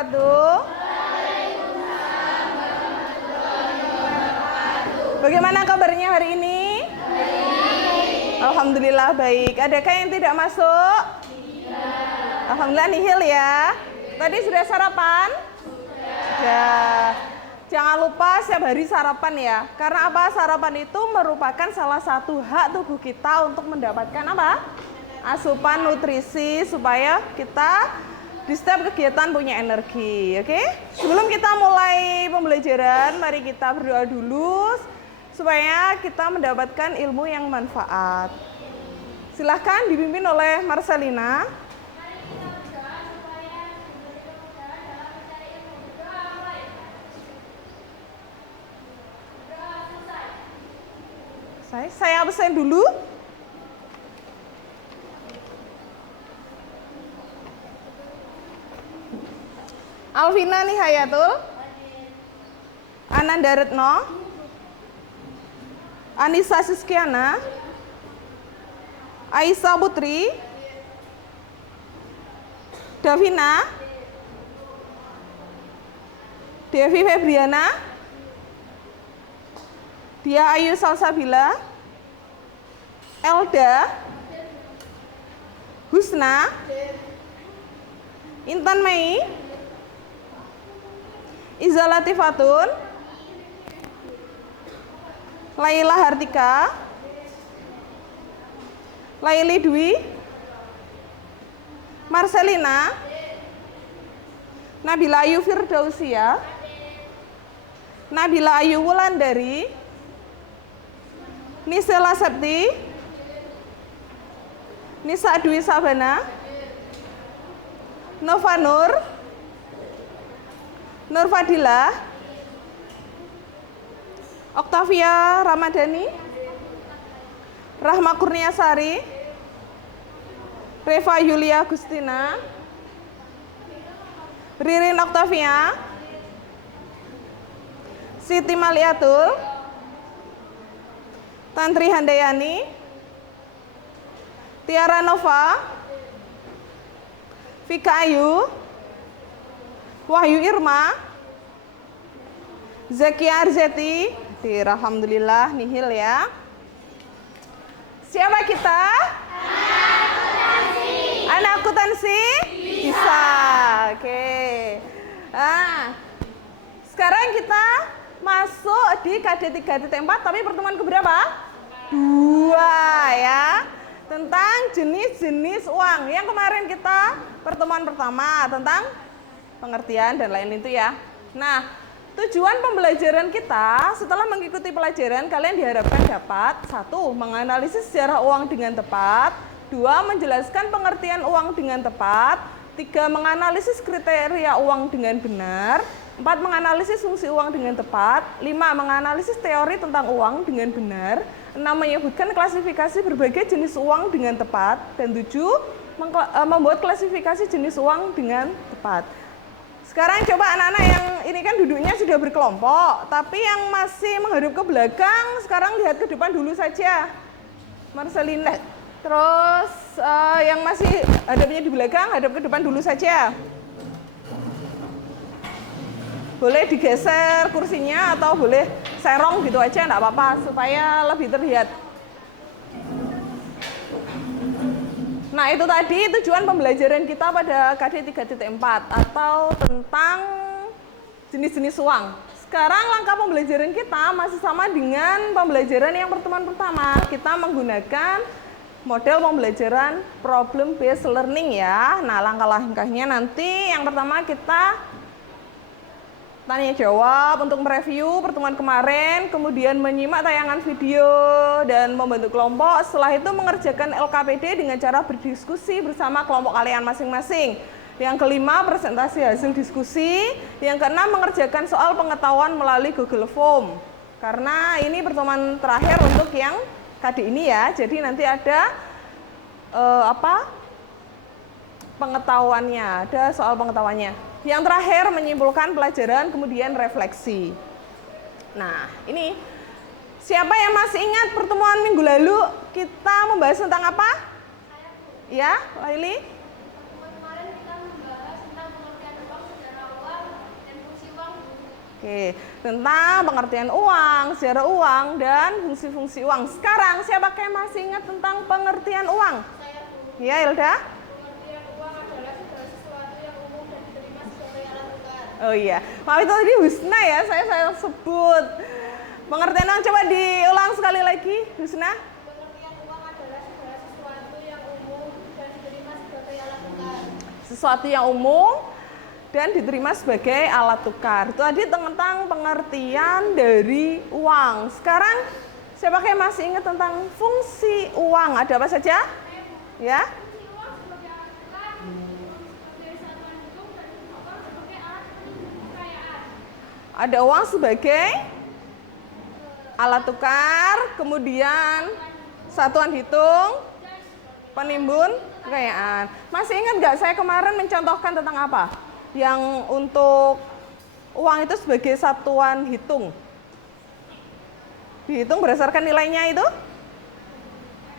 wabarakatuh. Bagaimana kabarnya hari ini? Baik. Alhamdulillah baik. Adakah yang tidak masuk? Tidak. Alhamdulillah nihil ya. Tadi sudah sarapan? Sudah. Jangan lupa setiap hari sarapan ya. Karena apa? Sarapan itu merupakan salah satu hak tubuh kita untuk mendapatkan apa? Asupan nutrisi supaya kita di setiap kegiatan punya energi. Oke? Sebelum kita mulai pembelajaran, mari kita berdoa dulu supaya kita mendapatkan ilmu yang manfaat. Silahkan dipimpin oleh Marcelina. Saya absen dulu. Alvina Nihayatul, Ananda Retno, Anissa Siskiana, Aisyah Putri, Davina, Devi Febriana, Dia Ayu Salsabila, Elda, Husna, Intan Mei, Iza Latifatun, Laila Hartika, Laili Dwi, Marcelina, Nabila Ayu Firdausia, Nabila Ayu Wulandari, Nisela Septi, Nisa Dwi Sabana, Nova Nur, Nur Fadila, Oktavia Ramadhani, Rahma Kurniasari, Reva Yulia Agustina, Ririn Oktavia, Siti Maliatul, Tantri Handayani, Tiara Nova, Vika Ayu, Wahyu Irma, Zakia Arzeti, alhamdulillah nihil ya. Siapa kita? Anak akuntansi? Bisa. Oke. Nah, sekarang kita masuk di KD 3.4 tapi pertemuan keberapa? 2 ya. Tentang jenis-jenis uang. Yang kemarin kita pertemuan pertama tentang pengertian dan lain itu ya. Nah, tujuan pembelajaran kita setelah mengikuti pelajaran kalian diharapkan dapat 1. Menganalisis sejarah uang dengan tepat, 2. Menjelaskan pengertian uang dengan tepat, 3. Menganalisis kriteria uang dengan benar, 4. Menganalisis fungsi uang dengan tepat, 5. Menganalisis teori tentang uang dengan benar, 6. Menyebutkan klasifikasi berbagai jenis uang dengan tepat, dan 7. Membuat klasifikasi jenis uang dengan tepat. Sekarang coba anak-anak yang ini kan duduknya sudah berkelompok, tapi yang masih menghadap ke belakang, sekarang lihat ke depan dulu saja. Marcelina. Terus yang masih hadapnya di belakang, hadap ke depan dulu saja. Boleh digeser kursinya atau boleh serong gitu aja, enggak apa-apa, supaya lebih terlihat. Nah, itu tadi tujuan pembelajaran kita pada KD 3.4 atau tentang jenis-jenis uang. Sekarang langkah pembelajaran kita masih sama dengan pembelajaran yang pertemuan pertama. Kita menggunakan model pembelajaran problem based learning ya. Nah, langkah-langkahnya nanti yang pertama kita tanya jawab untuk mereview pertemuan kemarin, kemudian menyimak tayangan video dan membentuk kelompok. Setelah itu mengerjakan LKPD dengan cara berdiskusi bersama kelompok kalian masing-masing. Yang kelima, presentasi hasil diskusi. Yang keenam, mengerjakan soal pengetahuan melalui Google Form. Karena ini pertemuan terakhir untuk yang KD ini ya. Jadi nanti ada pengetahuannya, ada soal pengetahuannya. Yang terakhir menyimpulkan pelajaran, kemudian refleksi. Nah, ini siapa yang masih ingat pertemuan minggu lalu kita membahas tentang apa? Ya, Laili? Kemarin kita membahas tentang pengertian uang secara Oke, tentang pengertian uang, sejarah uang, dan fungsi-fungsi uang. Sekarang siapa yang masih ingat tentang pengertian uang? Iya, Hilda? Pengertian uang adalah segala sesuatu yang umum dan diterima sebagai alat tukar. Oh iya, maaf itu tadi Husna ya, saya sebut. Pengertian uang coba diulang sekali lagi, Husna. Pengertian uang adalah segala sesuatu yang umum dan diterima sebagai alat tukar. Sesuatu yang umum dan diterima sebagai alat tukar. Itu tadi tentang pengertian dari uang. Sekarang siapa yang masih ingat tentang fungsi uang? Ada apa saja? Ya? Fungsi uang sebagai alat tukar, sebagai satuan hitung dan uang sebagai alat kekayaan. Ada uang sebagai alat tukar, kemudian satuan hitung, penimbun kekayaan. Masih ingat nggak saya kemarin mencontohkan tentang apa? Yang untuk uang itu sebagai satuan hitung. Dihitung berdasarkan nilainya itu.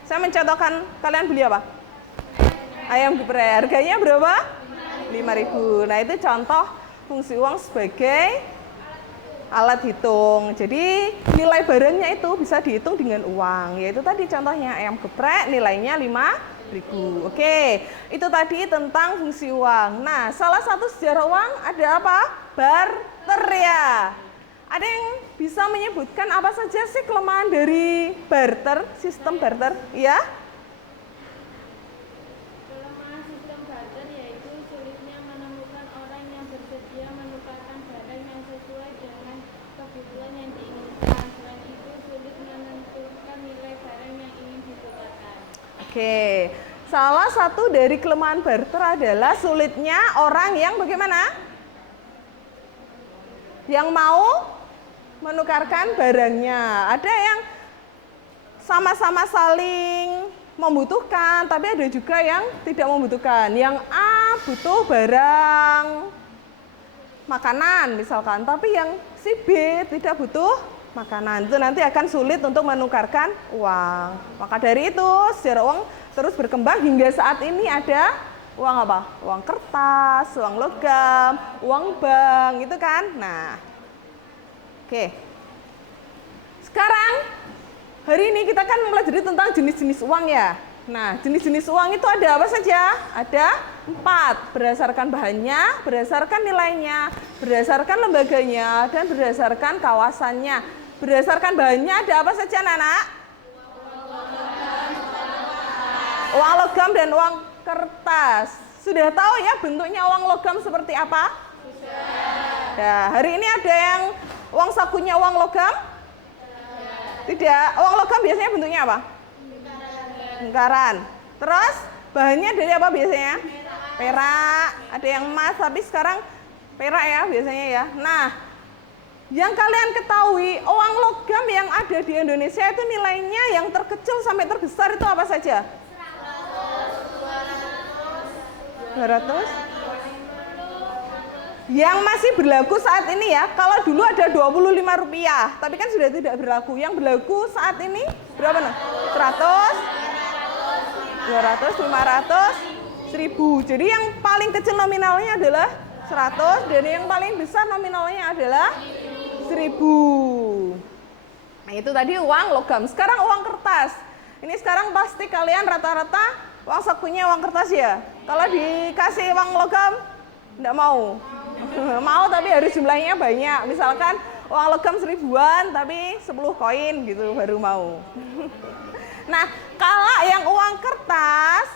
Saya mencontohkan, kalian beli apa? Ayam geprek. Harganya berapa? 5.000. Nah, itu contoh fungsi uang sebagai alat hitung. Jadi nilai barangnya itu bisa dihitung dengan uang. Yaitu tadi contohnya ayam geprek nilainya 5.000. Oke, itu tadi tentang fungsi uang. Nah, salah satu sejarah uang ada apa? Barter ya. Ada yang bisa menyebutkan apa saja sih kelemahan dari barter, sistem barter? Ya? Kelemahan sistem barter yaitu sulitnya menemukan orang yang bersedia menukarkan barang yang sesuai dengan kebutuhan yang diinginkan. Selain itu, sulit menentukan nilai barang yang ingin ditukarkan. Oke, salah satu dari kelemahan barter adalah sulitnya orang yang bagaimana? Yang mau menukarkan barangnya. Ada yang sama-sama saling membutuhkan, tapi ada juga yang tidak membutuhkan. Yang A butuh barang makanan misalkan, tapi yang si B tidak butuh makanan. Itu nanti akan sulit untuk menukarkan uang. Maka dari itu sejarah uang terus berkembang hingga saat ini ada uang apa? Uang kertas, uang logam, uang bank, itu kan. Nah, oke. Sekarang hari ini kita kan mempelajari tentang jenis-jenis uang ya. Nah, jenis-jenis uang itu ada apa saja? Ada 4, berdasarkan bahannya, berdasarkan nilainya, berdasarkan lembaganya, dan berdasarkan kawasannya. Berdasarkan bahannya ada apa saja, anak-anak? Uang logam dan uang kertas. Sudah tahu ya bentuknya uang logam seperti apa? Sudah. Nah, hari ini ada yang uang sakunya uang logam? Tidak. Uang logam biasanya bentuknya apa? Lingkaran. Terus bahannya dari apa biasanya? Perak. Ada yang emas, tapi sekarang perak ya biasanya ya. Nah, yang kalian ketahui, uang logam yang ada di Indonesia itu nilainya yang terkecil sampai terbesar itu apa saja? 200. Yang masih berlaku saat ini ya, kalau dulu ada Rp25, tapi kan sudah tidak berlaku. Yang berlaku saat ini berapa nih? 100, 200, 500, 1000. Jadi yang paling kecil nominalnya adalah 100 dan yang paling besar nominalnya adalah 1000. Nah, itu tadi uang logam. Sekarang uang kertas. Ini sekarang pasti kalian rata-rata uang sakunya uang kertas ya. Kalau dikasih uang logam enggak mau. Mau tapi harus jumlahnya banyak. Misalkan uang logam 1000-an tapi 10 koin gitu baru mau. Nah, kalau yang uang kertas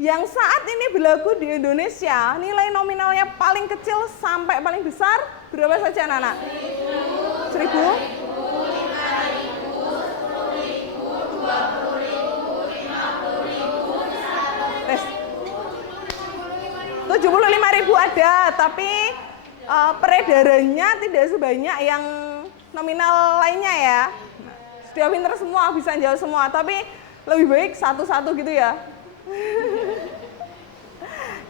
yang saat ini berlaku di Indonesia, nilai nominalnya paling kecil sampai paling besar berapa saja anak-anak? 1000, 75.000 ada, tapi peredarannya tidak sebanyak yang nominal lainnya ya. Sudah pinter semua, bisa jawab semua, tapi lebih baik satu-satu gitu ya.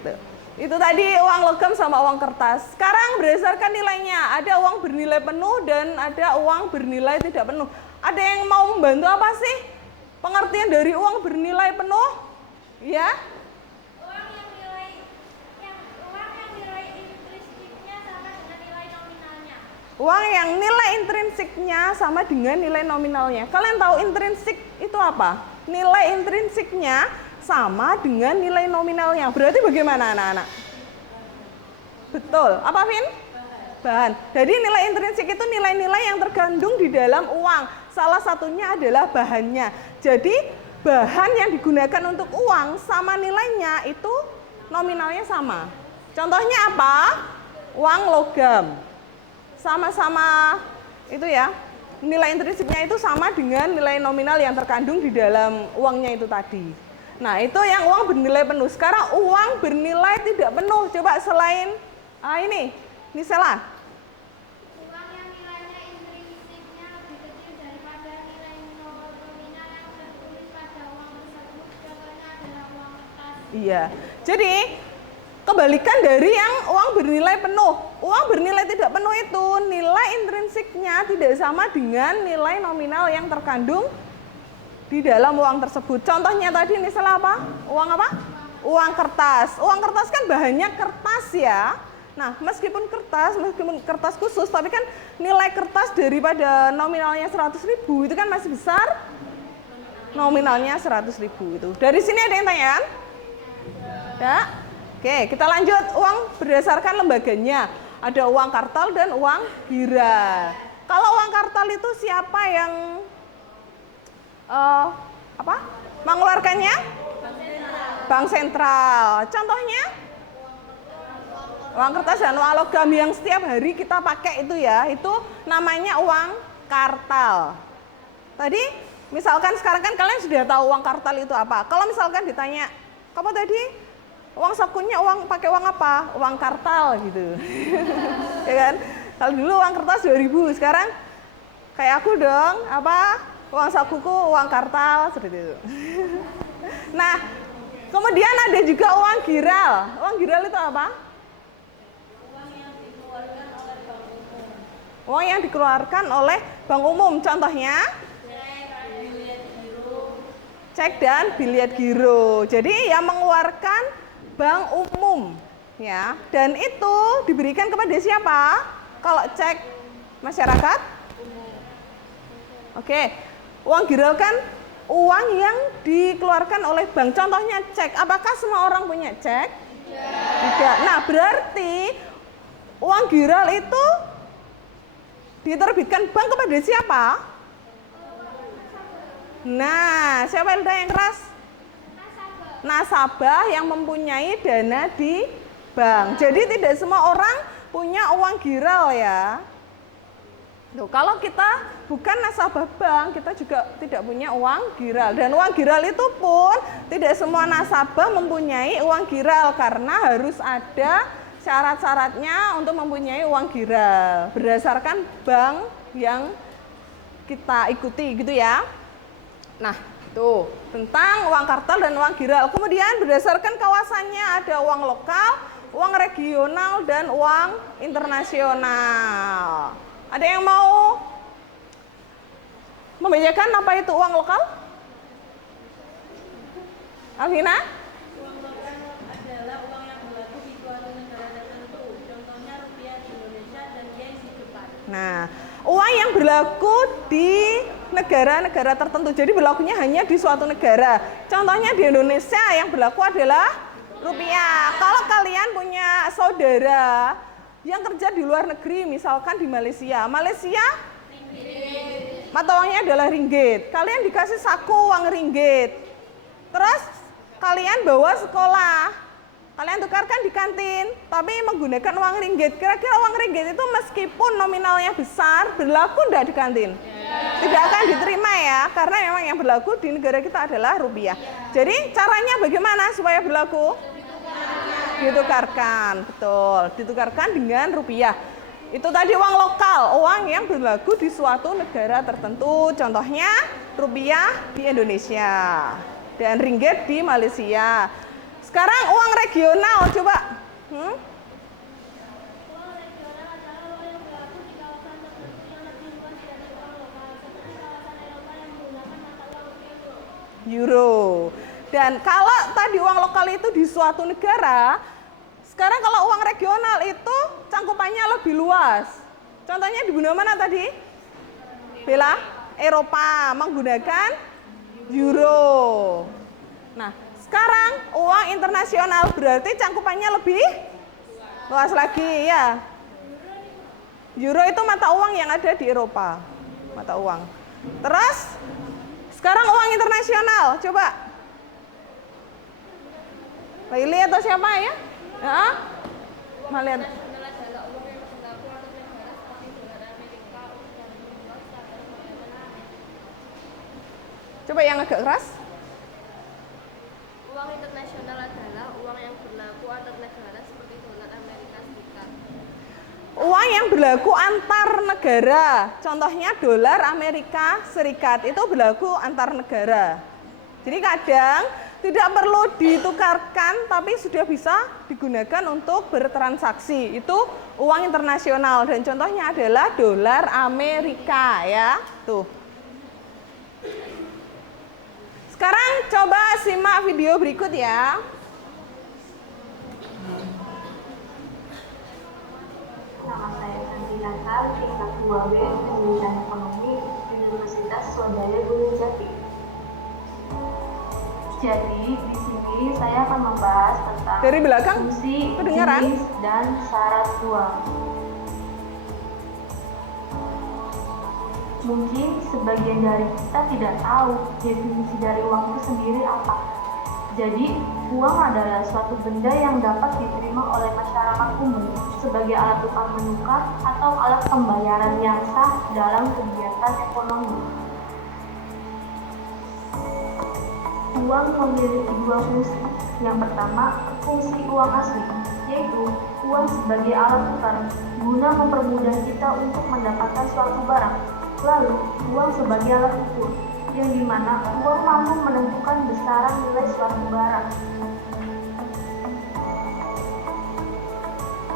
Tuh. Itu tadi uang logam sama uang kertas. Sekarang berdasarkan nilainya, ada uang bernilai penuh dan ada uang bernilai tidak penuh. Ada yang mau membantu apa sih pengertian dari uang bernilai penuh? Ya? Uang yang nilai intrinstiknya sama dengan nilai nominalnya. Uang yang nilai intrinsiknya sama dengan nilai nominalnya. Kalian tahu intrinsik itu apa? Nilai intrinsiknya sama dengan nilai nominalnya. Berarti bagaimana anak-anak? Betul. Apa, Vin? Bahan. Jadi nilai intrinsik itu nilai-nilai yang terkandung di dalam uang. Salah satunya adalah bahannya. Jadi bahan yang digunakan untuk uang sama nilainya itu nominalnya sama. Contohnya apa? Uang logam. Sama-sama itu ya, nilai intrinsiknya itu sama dengan nilai nominal yang terkandung di dalam uangnya itu tadi. Nah, itu yang uang bernilai penuh. Sekarang uang bernilai tidak penuh. Coba selain ini Nisela. Uang yang nilainya intrinsiknya lebih kecil daripada nilai nominal yang tertulis pada uang tersebut. Contohnya adalah uang kertas. Iya. Jadi kebalikan dari yang uang bernilai penuh. Uang bernilai tidak penuh itu nilai intrinsiknya tidak sama dengan nilai nominal yang terkandung di dalam uang tersebut. Contohnya tadi misalnya apa? Uang apa? Uang kertas. Uang kertas kan bahannya kertas ya. Nah, meskipun kertas khusus, tapi kan nilai kertas daripada nominalnya 100.000 itu kan masih besar. Nominalnya 100.000 itu. Dari sini ada yang tanya kan? Ya. Oke, kita lanjut. Uang berdasarkan lembaganya. Ada uang kartal dan uang gira. Kalau uang kartal itu siapa yang mengeluarkannya? Bank sentral. Contohnya? Uang kertas dan uang logam yang setiap hari kita pakai itu ya. Itu namanya uang kartal. Tadi, misalkan sekarang kan kalian sudah tahu uang kartal itu apa. Kalau misalkan ditanya, kamu tadi uang sakunya pakai uang apa? Uang kartal gitu. Ya kan? Kalau dulu uang kertas 2.000, sekarang kayak aku dong, uang sakuku uang kartal seperti itu. Nah, kemudian ada juga uang giral. Uang giral itu apa? Uang yang dikeluarkan oleh bank umum. Contohnya? Cek dan biliet giro. Jadi yang mengeluarkan bank umum ya, dan itu diberikan kepada siapa? Kalau cek masyarakat? Oke. Uang giral kan uang yang dikeluarkan oleh bank. Contohnya cek. Apakah semua orang punya cek? Tidak. Nah, berarti uang giral itu diterbitkan bank kepada siapa? Nah, siapa yang keras? Nasabah yang mempunyai dana di bank. Jadi tidak semua orang punya uang giral ya. Loh, kalau kita bukan nasabah bank, kita juga tidak punya uang giral. Dan uang giral itu pun tidak semua nasabah mempunyai uang giral karena harus ada syarat-syaratnya untuk mempunyai uang giral berdasarkan bank yang kita ikuti gitu ya. Nah, tuh tentang uang kartal dan uang giral. Kemudian berdasarkan kawasannya ada uang lokal, uang regional, dan uang internasional. Ada yang mau membedakan apa itu uang lokal? Alvina? Uang lokal adalah uang yang berlaku di suatu negara tertentu. Contohnya rupiah di Indonesia dan yen di Jepang. Nah, uang yang berlaku di negara-negara tertentu. Jadi berlakunya hanya di suatu negara. Contohnya di Indonesia yang berlaku adalah rupiah. Kalau kalian punya saudara yang kerja di luar negeri, misalkan di Malaysia. Malaysia? Ringgit. Mata uangnya adalah ringgit. Kalian dikasih saku uang ringgit. Terus kalian bawa sekolah. Kalian tukarkan di kantin, tapi menggunakan uang ringgit. Kira-kira uang ringgit itu meskipun nominalnya besar, berlaku enggak di kantin? Tidak akan diterima ya, karena memang yang berlaku di negara kita adalah rupiah. Jadi caranya bagaimana supaya berlaku? Ditukarkan, betul. Ditukarkan dengan rupiah. Itu tadi uang lokal, uang yang berlaku di suatu negara tertentu. Contohnya rupiah di Indonesia dan ringgit di Malaysia. Sekarang uang regional, coba. Uang regional adalah uang yang berlaku di kawasan tertentu yang lebih luas dari uang lokal, seperti kawasan Eropa yang menggunakan mata uang euro. Dan kalau tadi uang lokal itu di suatu negara, sekarang kalau uang regional itu cangkupannya lebih luas. Contohnya di benua mana tadi? Bella? Eropa menggunakan euro. Nah, sekarang uang internasional berarti cangkupannya lebih luas lagi ya. Euro itu mata uang yang ada di Eropa. Mata uang. Terus sekarang uang internasional, coba. Laili atau siapa ya? Ya. Malian. Coba yang agak keras. Uang internasional adalah uang yang berlaku antar negara seperti dolar Amerika Serikat. Uang yang berlaku antar negara. Contohnya dolar Amerika Serikat itu berlaku antar negara. Jadi kadang tidak perlu ditukarkan tapi sudah bisa digunakan untuk bertransaksi. Itu uang internasional dan contohnya adalah dolar Amerika ya. Tuh. Sekarang coba simak video berikut ya. Nama saya Santi Nasar, tingkat 2B, Pendidikan Ekonomi, Universitas Swadaya Gunung Jati. Jadi di sini saya akan membahas tentang Dari belakang, fungsi, kedengaran? jenis, dan syarat uang. Mungkin sebagian dari kita tidak tahu definisi dari uang itu sendiri apa. Jadi, uang adalah suatu benda yang dapat diterima oleh masyarakat umum sebagai alat tukar menukar atau alat pembayaran yang sah dalam kegiatan ekonomi. Uang memiliki dua fungsi. Yang pertama, fungsi uang asli, yaitu uang sebagai alat tukar guna mempermudah kita untuk mendapatkan suatu barang. Lalu, uang sebagai alat ukur, yang dimana uang mampu menentukan besaran nilai suatu barang.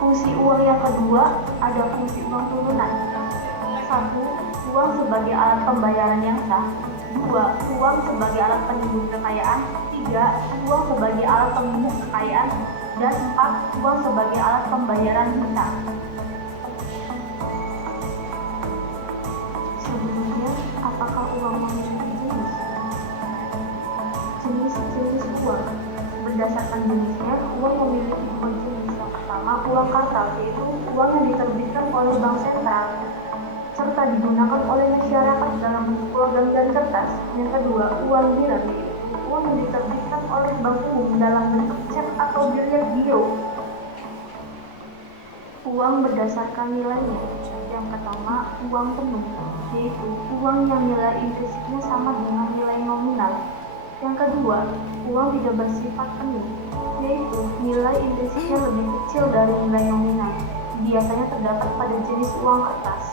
Fungsi uang yang kedua ada fungsi uang turunan. 1. Uang sebagai alat pembayaran yang sah. 2. Uang sebagai alat penimbun kekayaan. 3. Uang sebagai alat pemilik kekayaan. Dan 4. Uang sebagai alat pembayaran hutang. Sebelumnya, apakah uang memiliki jenis? Jenis-jenis uang. Berdasarkan jenisnya, uang memiliki dua jenis. Yang pertama, uang kartal, yaitu uang yang diterbitkan oleh bank sentral serta digunakan oleh masyarakat dalam bentuk logam dan kertas. Yang kedua, uang dirham, yaitu uang yang diterbitkan oleh bank umum dalam bentuk cek atau biliar giro. Uang berdasarkan nilainya. Yang pertama, uang penuh, yaitu uang yang nilai implisitnya sama dengan nilai nominal. Yang kedua, uang tidak bersifat penuh, yaitu nilai implisitnya lebih kecil dari nilai nominal. Biasanya terdapat pada jenis uang kertas.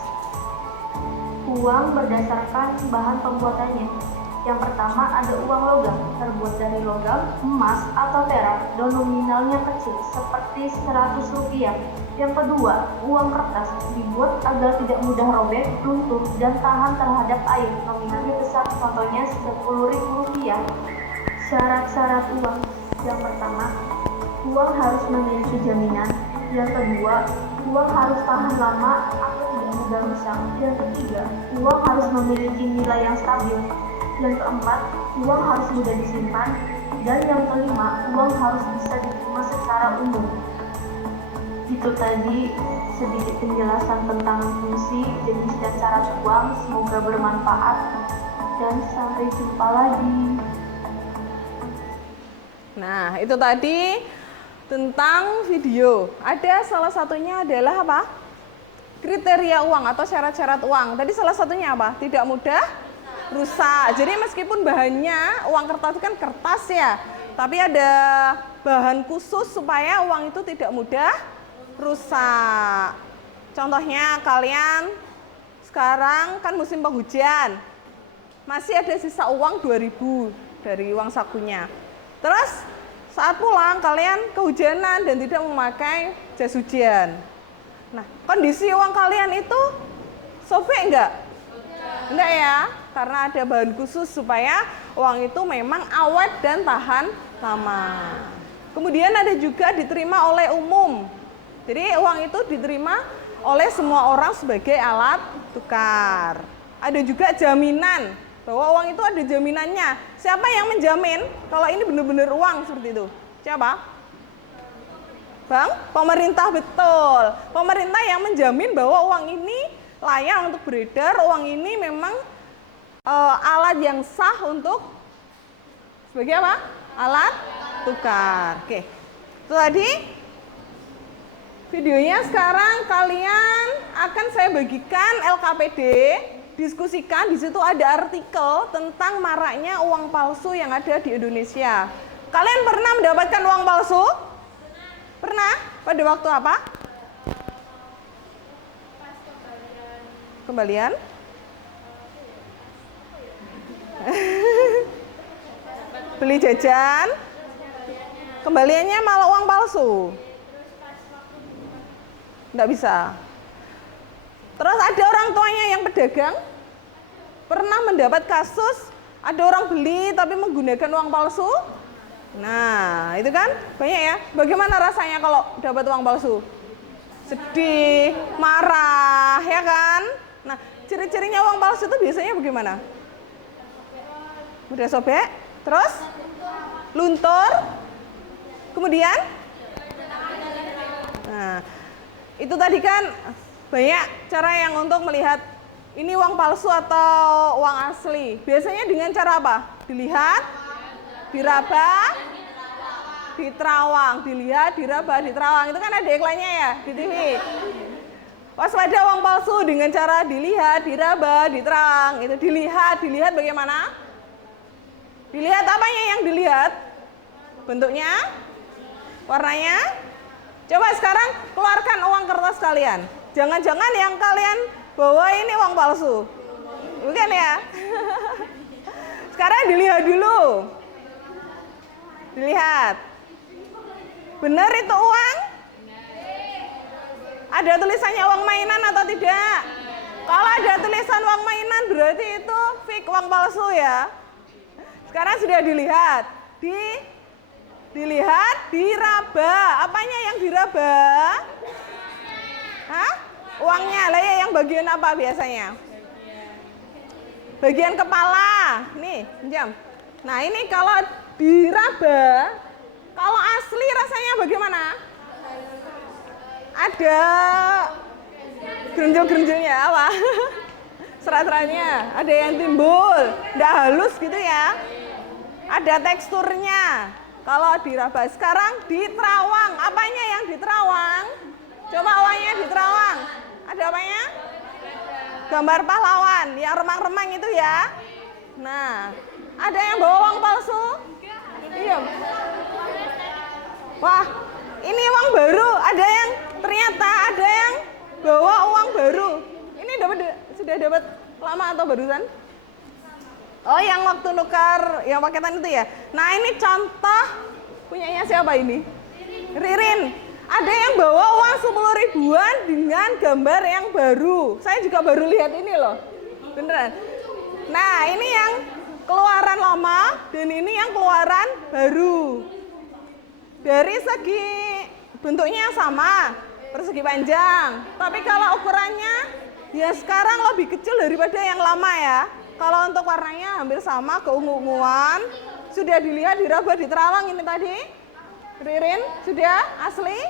Uang berdasarkan bahan pembuatannya. Yang pertama ada uang logam, terbuat dari logam, emas, atau perak, dan nominalnya kecil, seperti 100 rupiah. Yang kedua, uang kertas, dibuat agar tidak mudah robek, luntur, dan tahan terhadap air, nominalnya besar, contohnya 10.000 rupiah. Syarat-syarat uang. Yang pertama, uang harus memiliki jaminan. Yang kedua, uang harus tahan lama atau tidak mudah rusak. Yang ketiga, uang harus memiliki nilai yang stabil. Yang keempat, uang harus mudah disimpan. Dan yang kelima, uang harus bisa diterima secara umum. Itu tadi sedikit penjelasan tentang fungsi, jenis, dan syarat uang. Semoga bermanfaat dan sampai jumpa lagi. Nah, itu tadi tentang video. Ada salah satunya adalah apa? Kriteria uang atau syarat-syarat uang. Tadi salah satunya apa? Tidak mudah rusak. Jadi meskipun bahannya uang kertas itu kan kertas ya, tapi ada bahan khusus supaya uang itu tidak mudah rusak. Contohnya kalian sekarang kan musim penghujan, masih ada sisa uang 2.000 dari uang sakunya. Terus saat pulang kalian kehujanan dan tidak memakai jas hujan. Nah, kondisi uang kalian itu sobek enggak? Enggak ya, karena ada bahan khusus supaya uang itu memang awet dan tahan lama. Kemudian ada juga diterima oleh umum. Jadi uang itu diterima oleh semua orang sebagai alat tukar. Ada juga jaminan, bahwa uang itu ada jaminannya. Siapa yang menjamin kalau ini benar-benar uang seperti itu? Siapa? Bang? Pemerintah, betul. Pemerintah yang menjamin bahwa uang ini layak untuk beredar, uang ini memang alat yang sah untuk sebagai apa? Alat tukar. Oke. Itu tadi videonya. Sekarang kalian akan saya bagikan LKPD, diskusikan. Di situ ada artikel tentang maraknya uang palsu yang ada di Indonesia. Kalian pernah mendapatkan uang palsu? Pernah? Pada waktu apa? Kembalian? Beli jajan? Kembaliannya malah uang palsu? Nggak bisa. Terus ada orang tuanya yang pedagang? Pernah mendapat kasus ada orang beli tapi menggunakan uang palsu? Nah, itu kan banyak ya. Bagaimana rasanya kalau dapat uang palsu? Sedih, marah, ya kan? Nah, ciri-cirinya uang palsu itu biasanya bagaimana? Mudah sobek, terus luntur, kemudian? Nah, itu tadi kan banyak cara yang untuk melihat ini uang palsu atau uang asli. Biasanya dengan cara apa? Dilihat, diraba, diterawang, dilihat, diraba, diterawang. Itu kan ada iklannya ya di TV. Waspada uang palsu dengan cara dilihat, diraba, diterawang. Itu dilihat bagaimana? Dilihat apanya yang dilihat? Bentuknya? Warnanya? Coba sekarang keluarkan uang kertas kalian. Jangan-jangan yang kalian bawa ini uang palsu. Bukan ya? Sekarang dilihat dulu. Dilihat. Benar itu uang? Ada tulisannya uang mainan atau tidak? Kalau ada tulisan uang mainan berarti itu fake, uang palsu ya. Sekarang sudah dilihat. Dilihat, diraba. Apanya yang diraba? Hah? Uangnya. Lah ya, yang bagian apa biasanya? Bagian kepala. Nih, pinjam. Nah, ini kalau diraba, kalau asli rasanya bagaimana? Ada gerenjel-gerenjelnya apa? Serat-seratnya, ada yang timbul, nggak halus gitu ya. Ada teksturnya. Kalau diraba, sekarang diterawang. Apanya yang diterawang? Coba uangnya diterawang. Ada apanya? Gambar pahlawan, yang remang-remang itu ya. Nah, ada yang bawa uang palsu? Iya. Wah, ini uang baru. Ternyata ada yang bawa uang baru. Ini sudah dapat lama atau barusan? Oh, yang waktu nukar, yang paketan itu ya. Nah, ini contoh punyanya siapa ini? Ririn. Ada yang bawa uang 10 ribuan dengan gambar yang baru. Saya juga baru lihat ini loh. Beneran. Nah, ini yang keluaran lama dan ini yang keluaran baru. Dari segi bentuknya sama, persegi panjang. Tapi kalau ukurannya ya sekarang lebih kecil daripada yang lama ya. Kalau untuk warnanya hampir sama, keungu-unguan. Sudah dilihat, diraba, diterawang ini tadi? Ririn, sudah asli?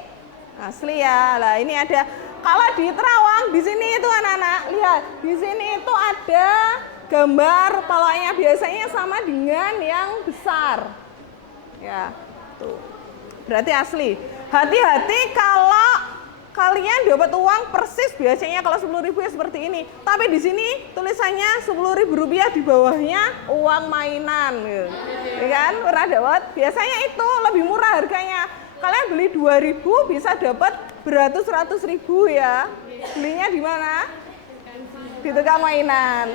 Asli ya. Lah ini ada. Kalau diterawang di sini itu anak-anak, lihat. Di sini itu ada gambar palanya biasanya sama dengan yang besar. Ya, tuh. Berarti asli. Hati-hati kalau kalian dapat uang persis biasanya kalau 10.000 ya seperti ini. Tapi di sini tulisannya 10.000 rupiah, di bawahnya uang mainan. Gitu. Ya kan? Pernah dapat? Biasanya itu lebih murah harganya. Kalian beli 2.000 bisa dapat beratus-ratus ribu ya. Belinya di mana? Di tukang mainan.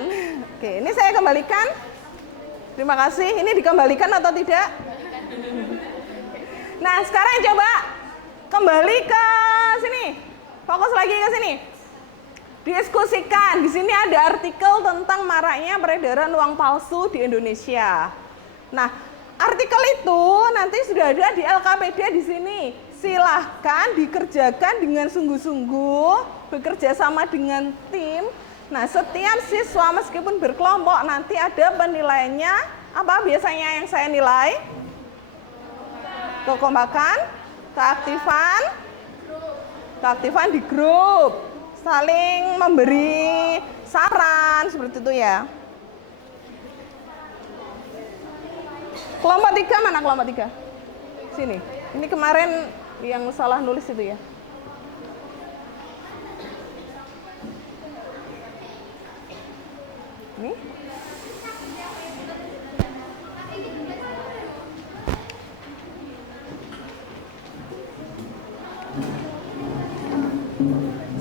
Oke, ini saya kembalikan. Terima kasih. Ini dikembalikan atau tidak? Nah, sekarang coba kembali ke sini. Fokus lagi ke sini. Diskusikan. Di sini ada artikel tentang maraknya peredaran uang palsu di Indonesia. Nah, artikel itu nanti sudah ada di LKPD di sini. silahkan dikerjakan dengan sungguh-sungguh, bekerja sama dengan tim. Nah, setiap siswa meskipun berkelompok nanti ada penilaiannya. Apa biasanya yang saya nilai? Kekompakan, keaktifan di grup, saling memberi saran, seperti itu ya. Kelompok 3 mana kelompok 3? Sini. Ini kemarin yang salah nulis itu ya. Ini.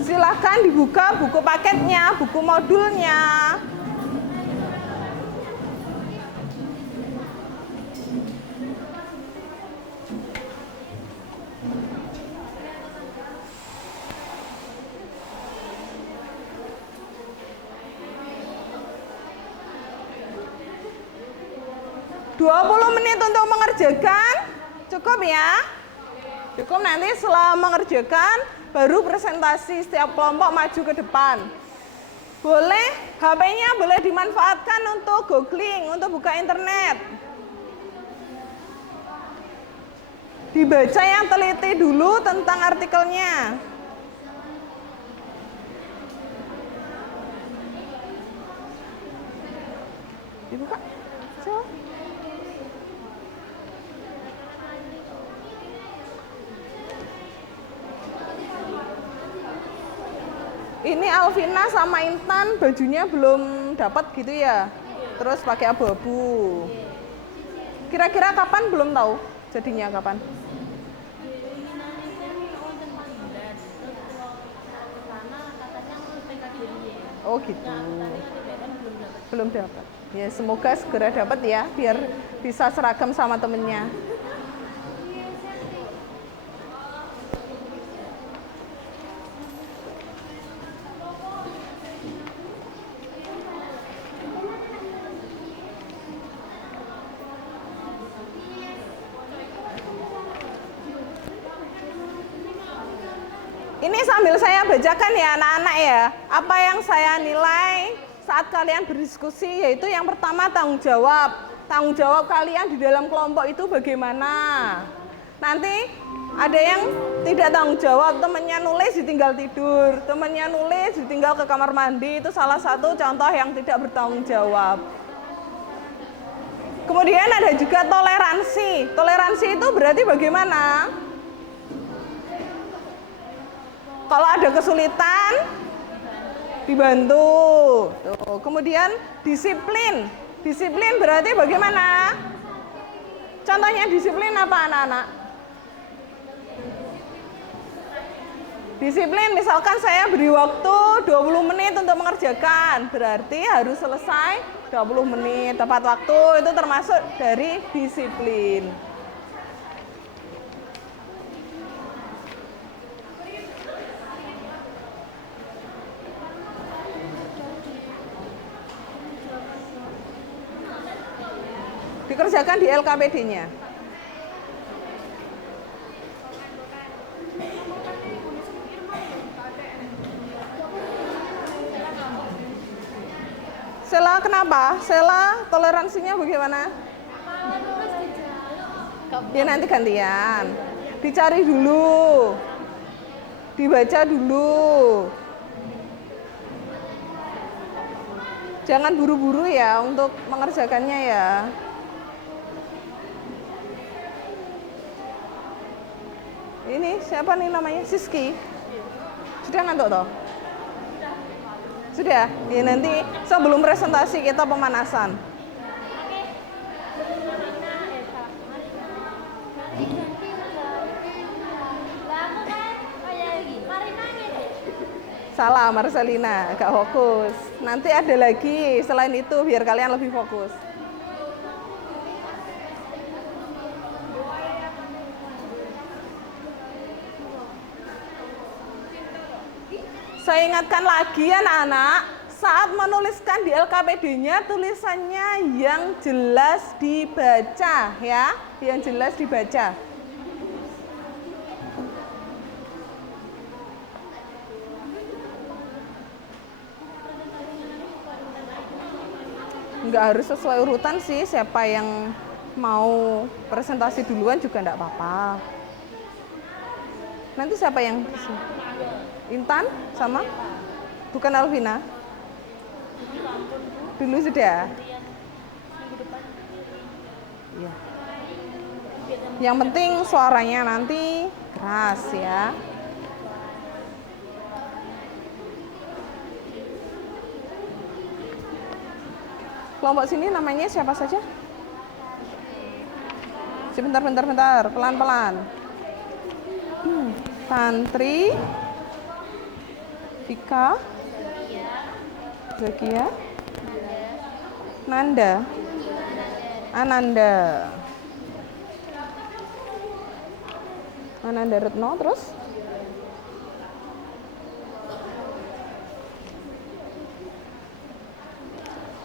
Silahkan dibuka buku paketnya, buku modulnya. Menit untuk mengerjakan, cukup ya? Cukup, nanti setelah mengerjakan baru presentasi, setiap kelompok maju ke depan. Boleh, HP-nya boleh dimanfaatkan untuk googling, untuk buka internet. Dibaca yang teliti dulu tentang artikelnya. Dibuka. So. Ini Alvina sama Intan bajunya belum dapat gitu ya. Terus pakai abu-abu. Kira-kira kapan belum tahu? Jadinya kapan? Oh gitu. Belum dapat. Ya semoga segera dapat ya, biar bisa seragam sama temennya. Ini sambil saya bacakan ya anak-anak ya, apa yang saya nilai saat kalian berdiskusi, yaitu yang pertama tanggung jawab. Tanggung jawab kalian di dalam kelompok itu bagaimana. Nanti ada yang tidak tanggung jawab, temennya nulis ditinggal tidur, temennya nulis ditinggal ke kamar mandi, itu salah satu contoh yang tidak bertanggung jawab. Kemudian ada juga toleransi. Toleransi itu berarti bagaimana? Kalau ada kesulitan, dibantu. Tuh. Kemudian disiplin. Disiplin berarti bagaimana? Contohnya disiplin apa anak-anak? Disiplin, misalkan saya beri waktu 20 menit untuk mengerjakan. Berarti harus selesai 20 menit. Tepat waktu itu termasuk dari disiplin. Dikerjakan di LKPD-nya. Sela kenapa? Sela toleransinya bagaimana? Ya nanti gantian. Dicari dulu. Dibaca dulu. Jangan buru-buru ya untuk mengerjakannya ya. Ini siapa nih namanya? Siski. Sudah ngantuk toh? Sudah? Ya nanti sebelum presentasi kita pemanasan. Salah, Marcelina, agak fokus. Nanti ada lagi selain itu biar kalian lebih fokus. Saya ingatkan lagi anak-anak, saat menuliskan di LKPD-nya tulisannya yang jelas dibaca ya, yang jelas dibaca. Nggak harus sesuai urutan sih, siapa yang mau presentasi duluan juga nggak apa-apa. Nanti siapa yang Intan sama? Bukan Alvina? Dulu sudah? Iya. Yang penting suaranya nanti keras ya. Kelompok sini namanya siapa saja? Bentar, pelan-pelan. Tantri, Vika, Zakia, Nanda, Ananda, Ananda Retno, terus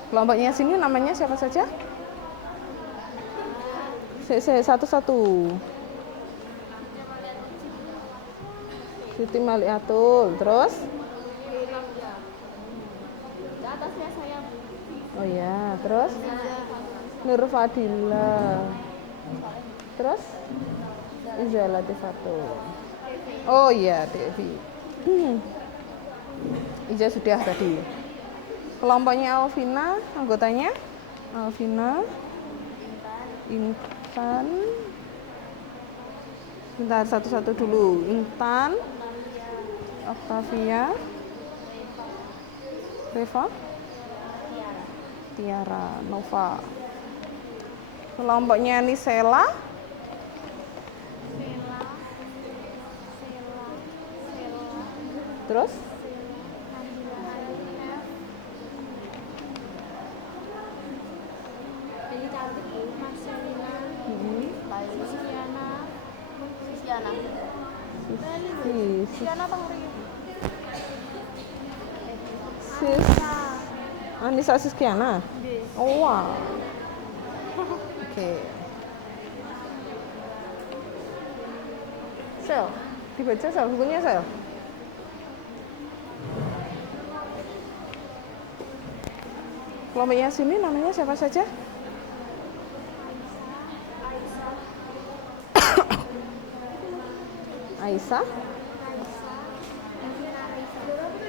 kelompoknya sini namanya siapa saja? Satu-satu. Siti Maliatul, terus? Di atasnya saya. Oh ya, terus? Nur Fadila. Terus? Iza Latifatul. Oh iya, Devi. Iza sudah tadi. Kelompoknya Alvina, anggotanya? Alvina, Intan. Bentar, satu-satu dulu. Intan, Octavia, Reva, Tiara, Nova. Kelompoknya Nisela, terus Ini cantik Bu, Marcelina, Siana Tengri. Sis Anissa Siskiana. Oh wow. Oke. Sel, dibaca Sel, bukunya Sel. Kelompoknya sini namanya siapa saja? Aisyah,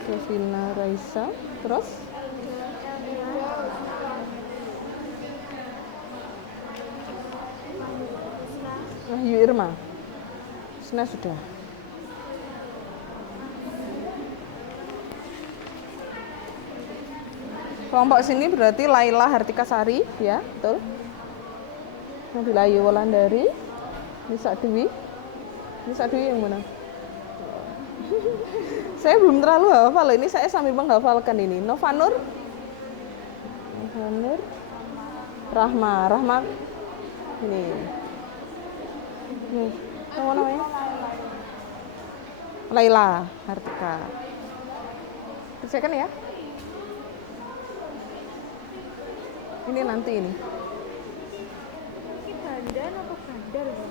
Kevina Raisa, terus Wahyu Irma. Sudah. Kelompok sini berarti Laila Hartika Sari, ya, betul. Nabila Ayu Wulandari, Nisa Dewi yang mana? Saya belum terlalu hafal loh, ini saya sambil menghafalkan ini. Nova Nur, Rahma, ini. Apa namanya? Laila Hartika. Kerjakan ya. Ini nanti ini. Ini Bandan atau Bandar Bu?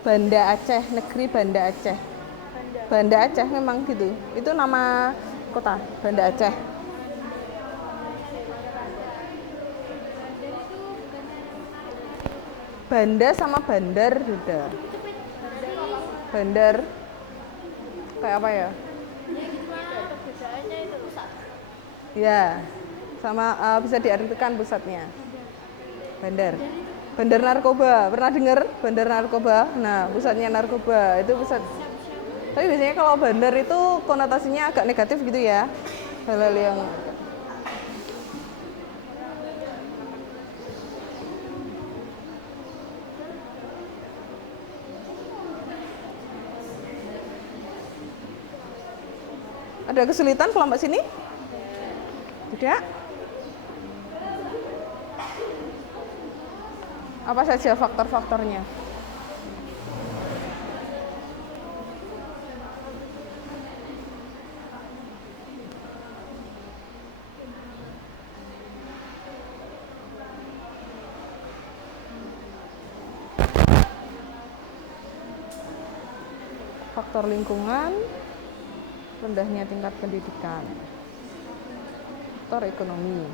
Banda Aceh, negeri Banda Aceh. Banda Aceh memang gitu. Itu nama kota, Banda Aceh. Banda sama bandar beda. Bandar kayak apa ya? Perbedaannya itu pusat. Ya, sama bisa diartikan pusatnya. Bandar narkoba. Pernah dengar bandar narkoba? Nah, pusatnya narkoba itu pusat. Tapi biasanya kalau bandar itu konotasinya agak negatif gitu ya. Hal-hal yang ada kesulitan kelompok sini? Tidak? Apa saja faktor-faktornya? Faktor lingkungan, rendahnya tingkat pendidikan, faktor ekonomi.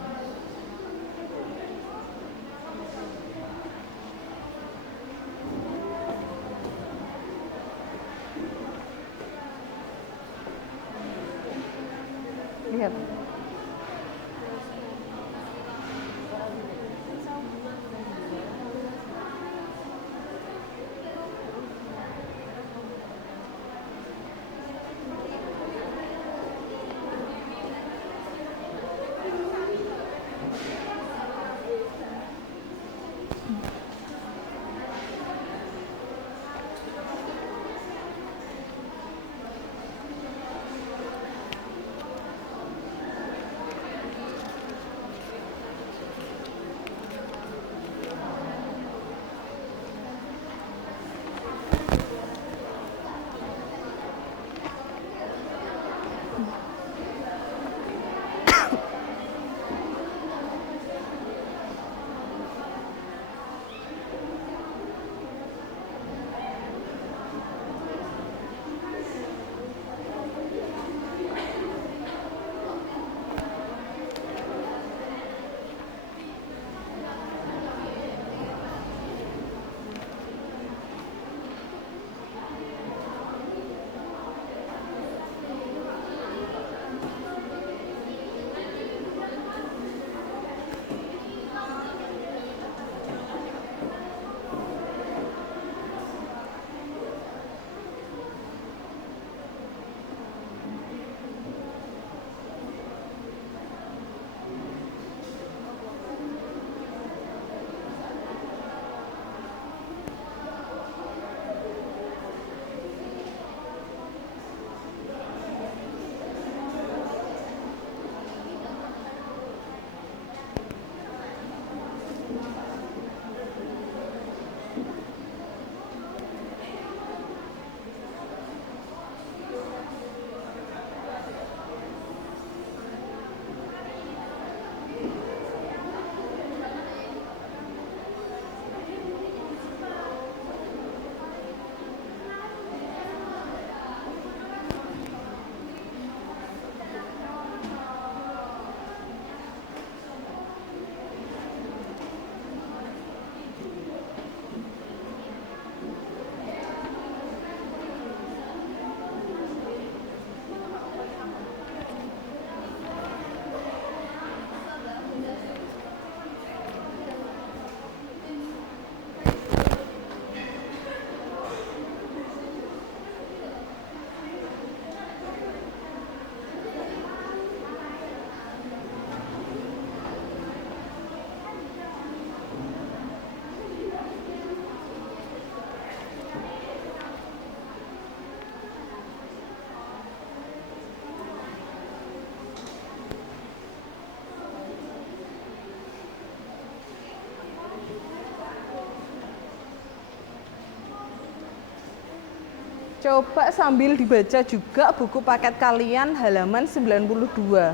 Coba sambil dibaca juga buku paket kalian halaman 92.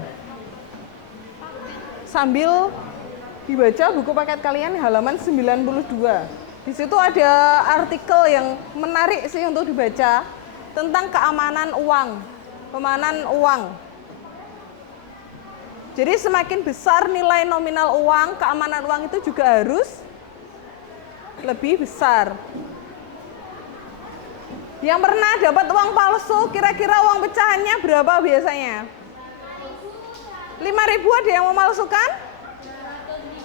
Sambil dibaca buku paket kalian halaman 92. Di situ ada artikel yang menarik sih untuk dibaca tentang keamanan uang, pemanan uang. Jadi semakin besar nilai nominal uang, keamanan uang itu juga harus lebih besar. Yang pernah dapat uang palsu, kira-kira uang pecahannya berapa biasanya? 5.000 ada yang memalsukan?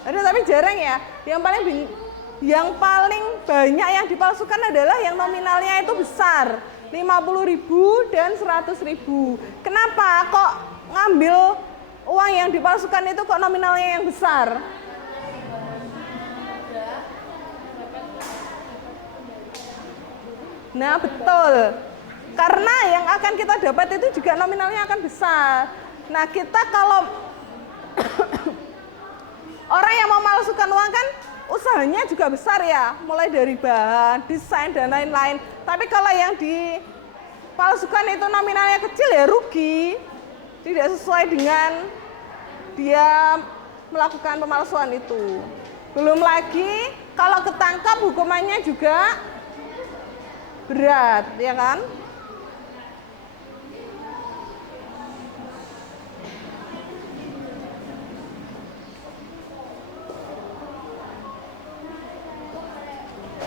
Ada tapi jarang ya. Yang paling banyak yang dipalsukan adalah yang nominalnya itu besar. 50.000 dan 100.000. Kenapa kok ngambil uang yang dipalsukan itu kok nominalnya yang besar? Nah betul, karena yang akan kita dapat itu juga nominalnya akan besar. Nah kita kalau orang yang memalsukan uang kan usahanya juga besar ya, mulai dari bahan, desain dan lain-lain. Tapi kalau yang dipalsukan itu nominalnya kecil ya rugi, tidak sesuai dengan dia melakukan pemalsuan itu. Belum lagi kalau ketangkap hukumannya juga berat, ya kan?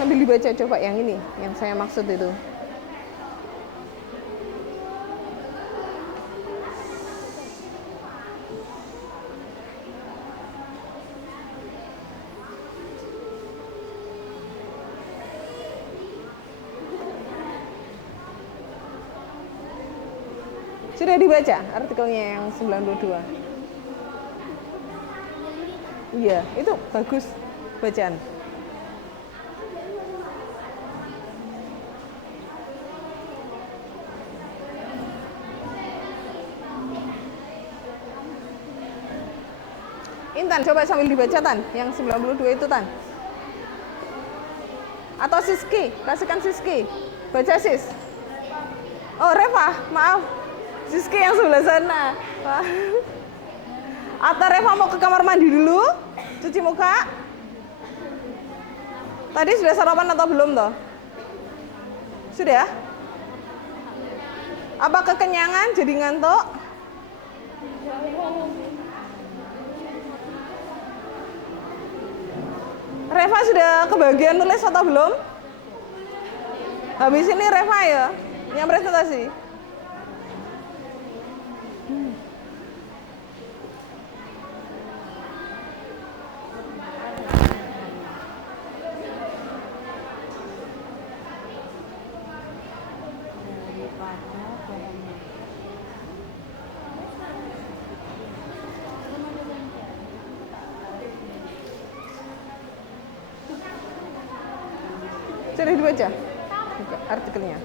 Sambil dibaca coba yang ini, yang saya maksud itu. Sudah dibaca artikelnya yang 92? Iya, itu bagus bacaan. Intan, coba sambil dibaca Tan, yang 92 itu Tan. Atau Siski, kasihkan Siski. Baca Sis. Oh Reva, maaf. Siski yang sebelah sana. Atau Reva mau ke kamar mandi dulu, cuci muka. Tadi sudah sarapan atau belum toh? Sudah? Apa kekenyangan jadi ngantuk? Reva sudah kebagian nulis atau belum? Habis ini Reva ya, yang presentasi. Sudah dibaca artikelnya.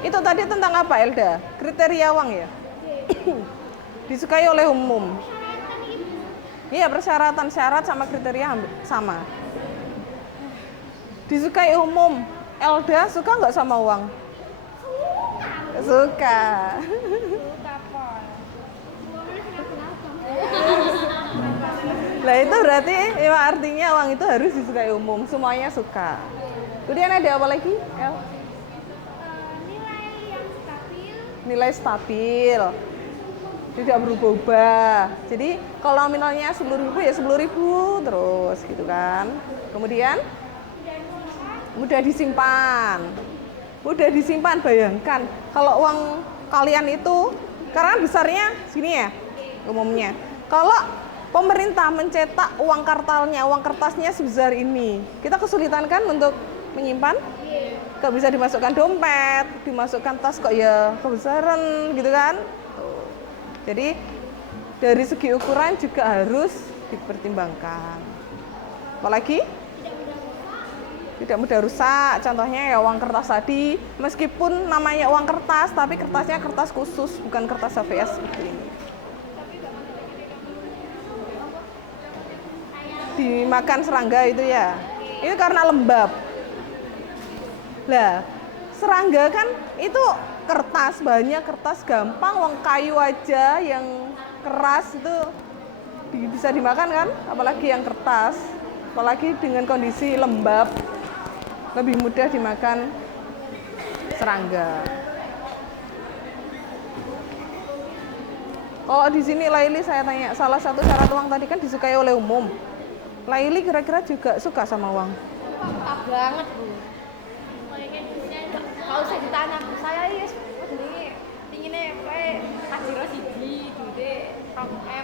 Itu tadi tentang apa Elda? Kriteria uang ya? Disukai oleh umum. Iya, persyaratan, syarat sama kriteria sama. Disukai umum. Elda suka nggak sama uang? Suka. Nah itu berarti ya, artinya uang itu harus disukai umum. Semuanya suka. Kemudian ada apa lagi? El? Nilai stabil, tidak berubah-ubah. Jadi kalau nominalnya 10.000 ya 10.000 terus gitu kan. Kemudian mudah disimpan. Mudah disimpan, bayangkan kalau uang kalian itu karena besarnya sini ya umumnya. Kalau pemerintah mencetak uang kartalnya, uang kertasnya sebesar ini, kita kesulitan kan untuk menyimpan? Gak bisa dimasukkan dompet, dimasukkan tas kok ya kebesaran gitu kan. Jadi dari segi ukuran juga harus dipertimbangkan. Apalagi tidak mudah rusak. Contohnya ya uang kertas tadi, meskipun namanya uang kertas, tapi kertasnya kertas khusus, bukan kertas HVS seperti ini. Dimakan serangga itu ya, itu karena lembab. Lah, serangga kan itu kertas, bahannya kertas gampang, uang kayu aja yang keras itu bisa dimakan kan, apalagi yang kertas, apalagi dengan kondisi lembab, lebih mudah dimakan serangga. Kalau di sini Laili saya tanya, salah satu syarat uang tadi kan disukai oleh umum. Laili kira-kira juga suka sama uang? Suka banget Bu. Kalau saya ditanya, saya ya pinginnya kayak ajiro siji dude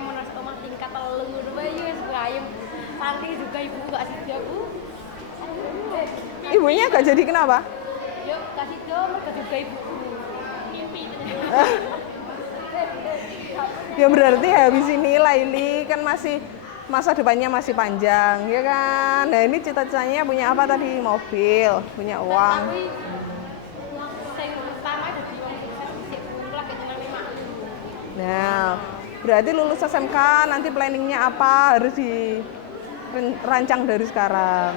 menas omah tingkat telu wae ya ayam santri juga ibu gak sida Bu. Ibunya gak jadi kenapa? Yuk kasih dong mereka juga ibu mimpi. Ya berarti habis ini Laili kan masih masa depannya masih panjang ya kan. Nah ini cita-citanya punya apa tadi? Mobil, punya uang. Nah, berarti lulus SMK nanti planningnya apa harus dirancang dari sekarang.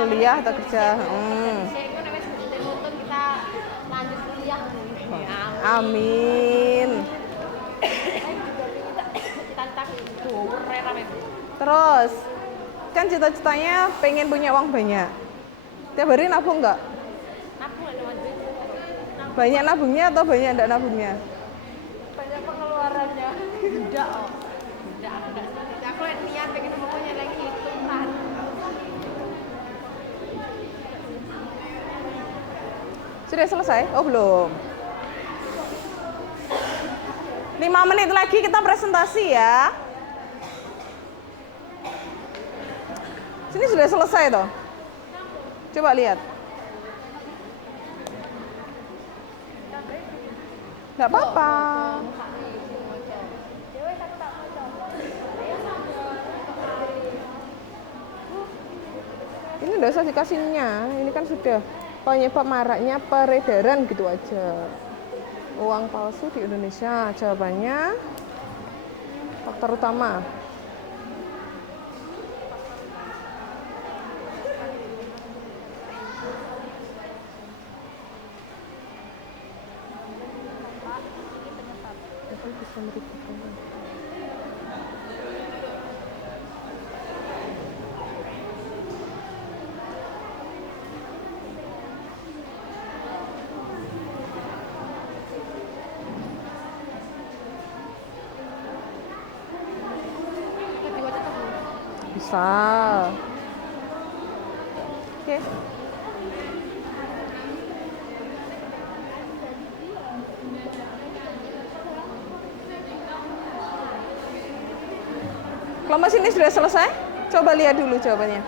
Kuliah atau kerja? Kita lanjut kuliah. Amin. Terus, kan cita-citanya pengen punya uang banyak. Tiap hari nabung nggak? Nabung ada duit. Banyak nabungnya atau banyak enggak nabungnya? Banyak pengeluarannya. Enggak, oh. Enggak. Aku niat pengen pokoknya lagi hitungan. Sudah selesai? Oh, belum. 5 menit lagi kita presentasi ya. Sini sudah selesai toh. Coba lihat. Enggak apa-apa. Ini enggak usah dikasihnya. Ini kan sudah penyebab maraknya peredaran gitu aja. Uang palsu di Indonesia. Jawabannya faktor utama. Bisa. Oke. Kelompok sini sudah selesai? Coba lihat dulu jawabannya.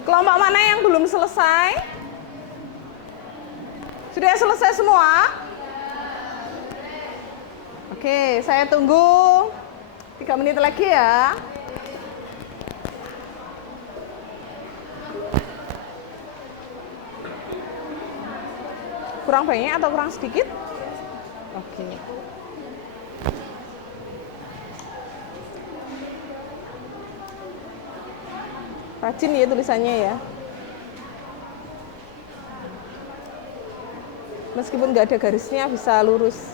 Kelompok mana yang belum selesai? Sudah selesai semua? Oke, saya tunggu 3 menit lagi ya. Kurang banyak atau kurang sedikit? Oke. Rajin ya tulisannya ya. Meskipun nggak ada garisnya bisa lurus.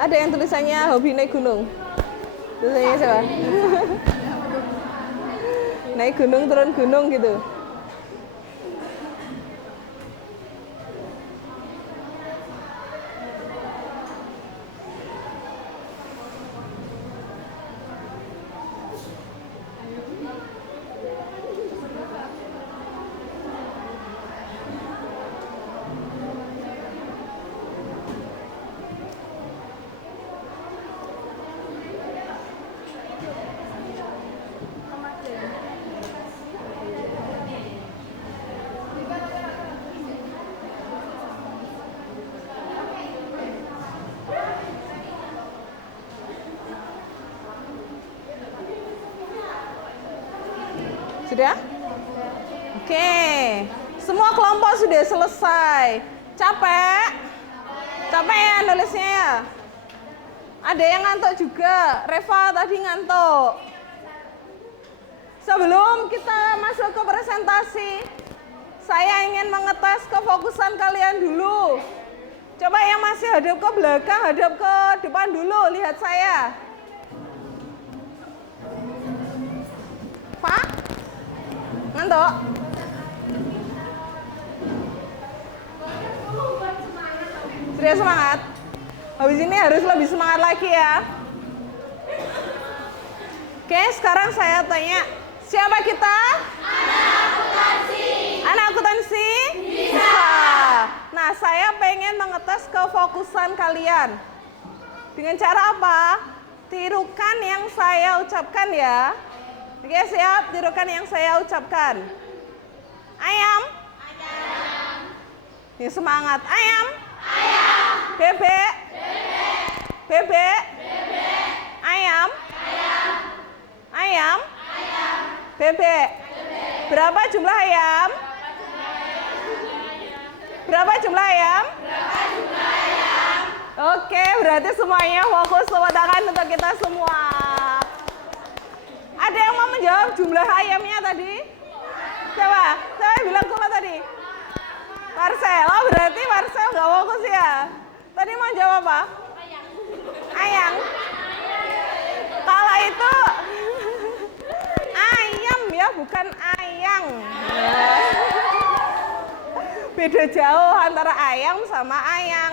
Ada yang tulisannya hobi naik gunung. Tulisannya siapa? Naik gunung turun gunung gitu. Sudah? Oke. Semua kelompok sudah selesai. Capek? Capek ya nulisnya ya? Ada yang ngantuk juga. Reva tadi ngantuk. Sebelum kita masuk ke presentasi, saya ingin mengetes kefokusan kalian dulu. Coba yang masih hadap ke belakang, hadap ke depan dulu. Lihat saya. Pak? Ngantuk? Sudah semangat? Habis ini harus lebih semangat lagi ya. Oke, sekarang saya tanya, siapa kita? Anak akuntansi? Bisa. Nah, saya pengen mengetes kefokusan kalian. Dengan cara apa? Tirukan yang saya ucapkan ya. Oke, siap? Tirukan yang saya ucapkan. Ayam? Ini semangat. Ayam? Bebek? Bebek? Ayam? Ayam? Bebek? Berapa jumlah ayam? Berapa jumlah ayam? Oke, berarti semuanya fokus tepuk tangan untuk kita semua. Ada yang mau menjawab jumlah ayamnya tadi? Coba, saya bilang kula tadi. Marcel, oh berarti Marcel nggak fokus ya? Tadi mau jawab apa? Ayam. Kalau itu ayam ya, bukan ayang. Beda jauh antara ayam sama ayang.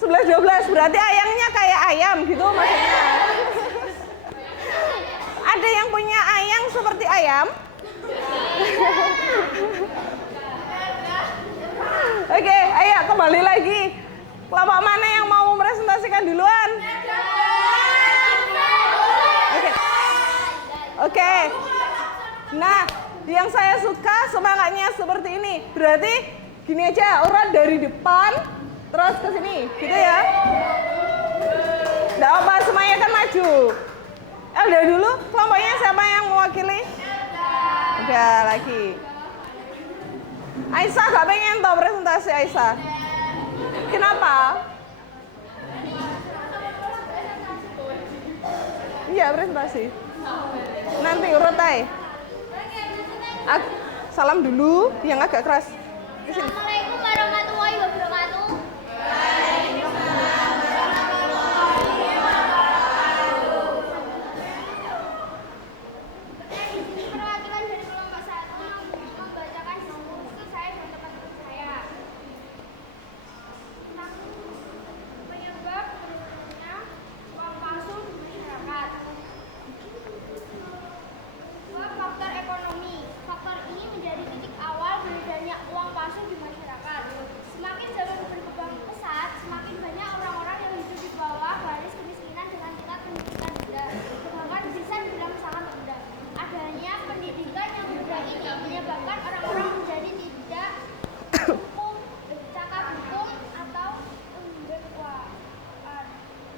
11-12 berarti ayangnya kayak ayam gitu maksudnya. Ada yang punya ayang seperti ayam? Oke, ayo kembali lagi. Kelompok mana yang mau mempresentasikan duluan? Oke. Nah, yang saya suka semangatnya seperti ini. Berarti gini aja, urat dari depan terus ke sini, gitu ya. Nggak apa, semuanya kan maju. Elda dulu, kelompoknya siapa yang mewakili? Udah lagi. Aisyah gak pengen tau presentasi Aisyah. Kenapa? Iya presentasi. Nanti urut aja. Salam dulu, yang agak keras. Assalamualaikum warahmatullahi wabarakatuh. Perwakilan dari kelompok 1 membacakan diskusi saya dan teman-teman saya. Penyebab berikutnya uang palsu di masyarakat. Faktor ekonomi. Faktor ini menjadi titik awal beredarnya uang palsu di masyarakat. Semakin zaman berkembang pesat, semakin banyak orang-orang yang hidup di bawah garis kemiskinan dengan tingkat pendidikan rendah, bahkan bisa dibilang sangat rendah. Adanya pendidikan yang rendah ini menyebabkan orang-orang menjadi tidak hukum, cakap hukum atau pembekwaan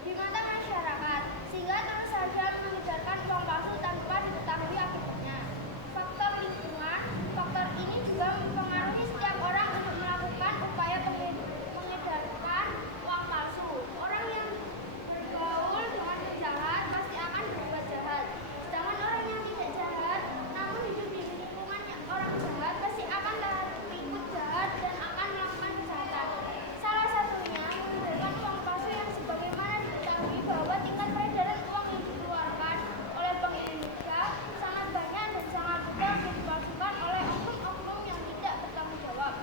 di mata masyarakat, sehingga terus saja mengedarkan uang palsu tanpa diketahui akibatnya. Faktor lingkungan. Faktor ini juga mempengaruhi setiap orang untuk melakukan upaya mengedarkan uang palsu. Orang yang bergaul dengan penjahat pasti akan berbuat jahat. Sedangkan orang yang tidak jahat, namun hidup di lingkungan orang jahat pasti akan ikut jahat dan akan melakukan kejahatan. Salah satunya mengedarkan uang palsu yang sebagaimana diketahui bahwa tingkat peredaran uang yang dikeluarkan oleh Bank Indonesia sangat banyak dan sangat mudah dipalsukan oleh oknum-oknum yang tidak bertanggung jawab.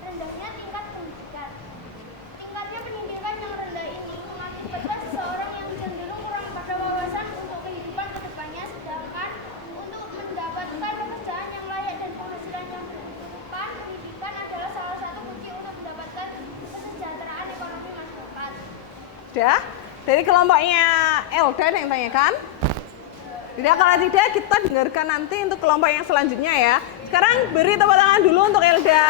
Rendahnya tingkat pendidikan. Tingkatnya pendidikan yang rendah ini mengakibatkan seseorang yang cenderung kurang pada wawasan untuk kehidupan kedepannya, sedangkan untuk mendapatkan pekerjaan yang layak dan penghasilan yang berkecukupan, pendidikan adalah salah satu kunci untuk mendapatkan kesejahteraan ekonomi masyarakat. Udah? Dari kelompoknya Elda yang tanyakan? Tidak, kalau tidak kita dengarkan nanti untuk kelompok yang selanjutnya ya. Sekarang beri tepuk tangan dulu untuk Elda.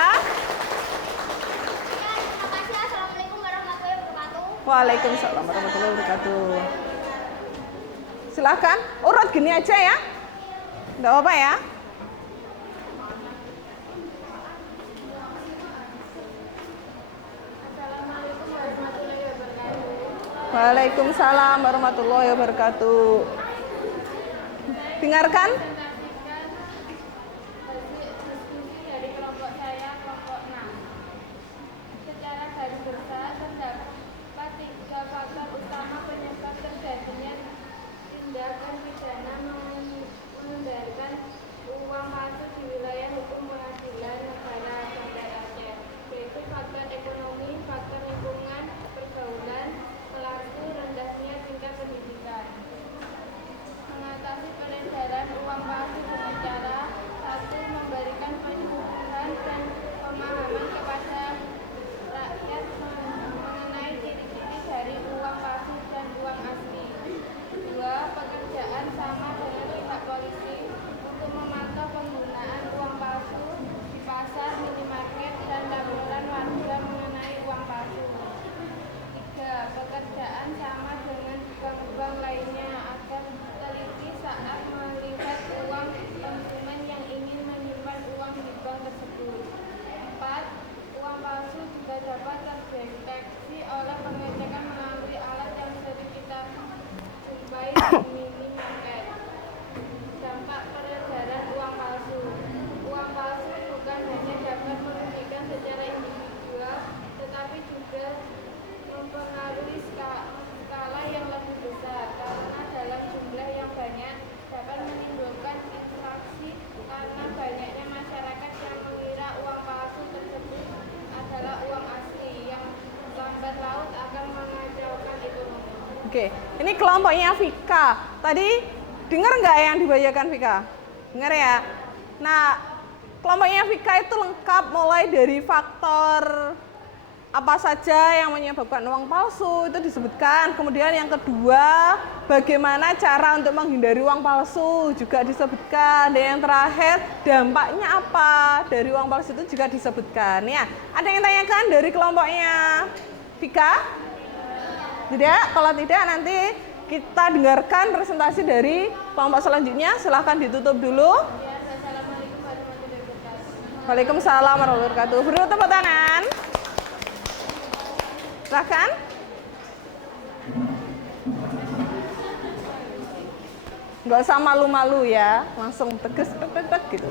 Terima kasih. Assalamualaikum warahmatullahi wabarakatuh. Waalaikumsalam warahmatullahi wabarakatuh. Silahkan, urut gini aja ya. Nggak apa-apa ya. Assalamualaikum warahmatullahi wabarakatuh. Waalaikumsalam warahmatullahi wabarakatuh. Dengarkan. Presentasikan hasil diskusi dari kelompok saya, kelompok 6. Secara garis besar terdapat 3 faktor utama penyebab terjadinya tindakan pidana mengedarkan uang palsu di wilayah hukum pengadilan negara Banda Aceh, yaitu faktor ekonomi, faktor lingkungan, pergaulan, pelaku, rendahnya tingkat pendidikan. Mengatasi peredaran uang palsu dengan cara 1. Memberikan penyuluhan dan pemahaman kepada rakyat mengenai ciri-ciri dari uang palsu dan uang asli. 2. Pekerjaan sama dengan pihak polisi untuk memantau penggunaan uang palsu di pasar, minimarket, dan laporan warga mengenai uang palsu. 3. Pekerjaan sama dengan bank-bank lainnya agar teliti saat melihat uang konsumen yang ingin menyimpan uang di bank tersebut. 4. Uang palsu juga dapat terdeteksi oleh pengecekan melalui alat yang sering kita jumpai di minimarket. Dampak peredaran uang palsu. Uang palsu bukan hanya dapat merugikan secara individual, tetapi juga mempengaruhi skala yang lebih besar karena dalam jumlah yang banyak dapat menimbulkan interaksi karena banyaknya masyarakat yang mengira uang palsu tersebut adalah uang asli yang lambat laun akan mengacaukan ekonomi. Oke, ini kelompoknya Vika. Tadi dengar nggak yang dibacakan Vika? Dengar ya. Nah, kelompoknya Vika itu lengkap mulai dari faktor apa saja yang menyebabkan uang palsu itu disebutkan. Kemudian yang kedua, bagaimana cara untuk menghindari uang palsu juga disebutkan. Dan yang terakhir, dampaknya apa dari uang palsu itu juga disebutkan. Ya, ada yang tanyakan dari kelompoknya Vika? Tidak? Kalau tidak nanti kita dengarkan presentasi dari kelompok selanjutnya. Silahkan ditutup dulu. Ya, Assalamualaikum warahmatullahi wabarakatuh. Waalaikumsalam warahmatullahi wabarakatuh. Beri tepuk tangan. Silahkan. Nggak usah malu-malu ya, langsung tegas tek gitu.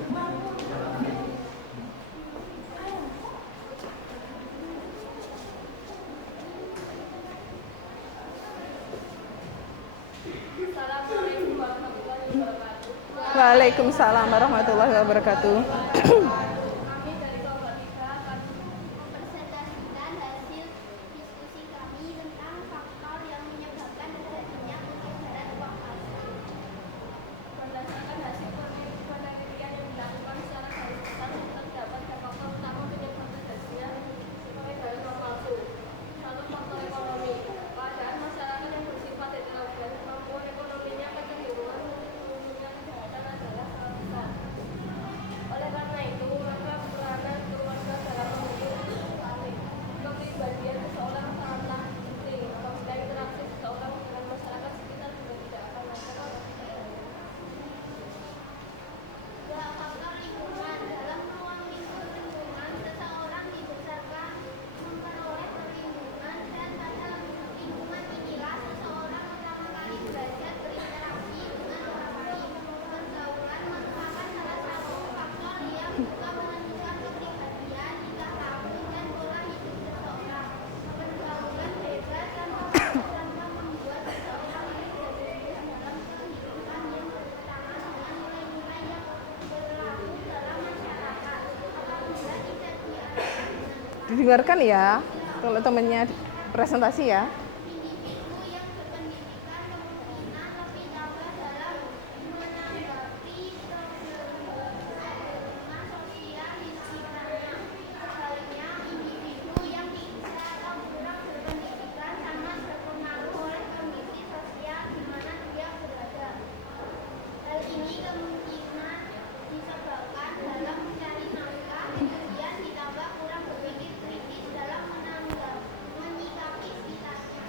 Assalamualaikum warahmatullahi wabarakatuh. Waalaikumsalam warahmatullahi wabarakatuh. Kami dari kelompok 3 akan mempresentasikan hasil diskusi kami tentang faktor yang menyebabkan terjadinya peredaran uang palsu. berdasarkan hasil penelitian yang dilakukan secara garis besar terdapat 3 faktor utama penyebab terjadinya peredaran uang palsu. 1. Faktor ekonomi. Keadaan masyarakat yang bersifat heterogen, kemampuan ekonominya kecenderungan untuk menggunakan kejahatan adalah sangat besar. Oleh karena itu, maka peranan keluarga dalam memiliki kepribadian seseorang sangatlah penting. Apabila interaksi seseorang dengan masyarakat sekitar juga tidak akan lancar. 2. Faktor lingkungan. Dalam ruang lingkup lingkungan, seseorang dibesarkan memperoleh perlindungan dan pada lingkungan inilah seseorang pertama kali belajar berinteraksi dengan orang lain. Pergaulan merupakan salah satu faktor yang juga menentukan kepribadian, tingkah laku, dan pola hidup seseorang. Pergaulan bebas tanpa membuat seseorang tidak terbiasa dalam kehidupan yang bertentangan dengan nilai-nilai yang berlaku dalam masyarakat. Apabila tidak diarahkan Didengarkan ya, kalau temennya presentasi ya. individu yang berpendidikan kemungkinan lebih tabah dalam menanggapi perkembangan sosial di sekitarnya. Sebaliknya, individu yang tidak atau kurang berpendidikan sangat terpengaruh oleh kondisi sosial di mana dia berada. Hal ini kemungkinan disebabkan dalam mencari nafkah, kemudian ditambah kurang berpikir kritis dalam menyikapi sekitarnya.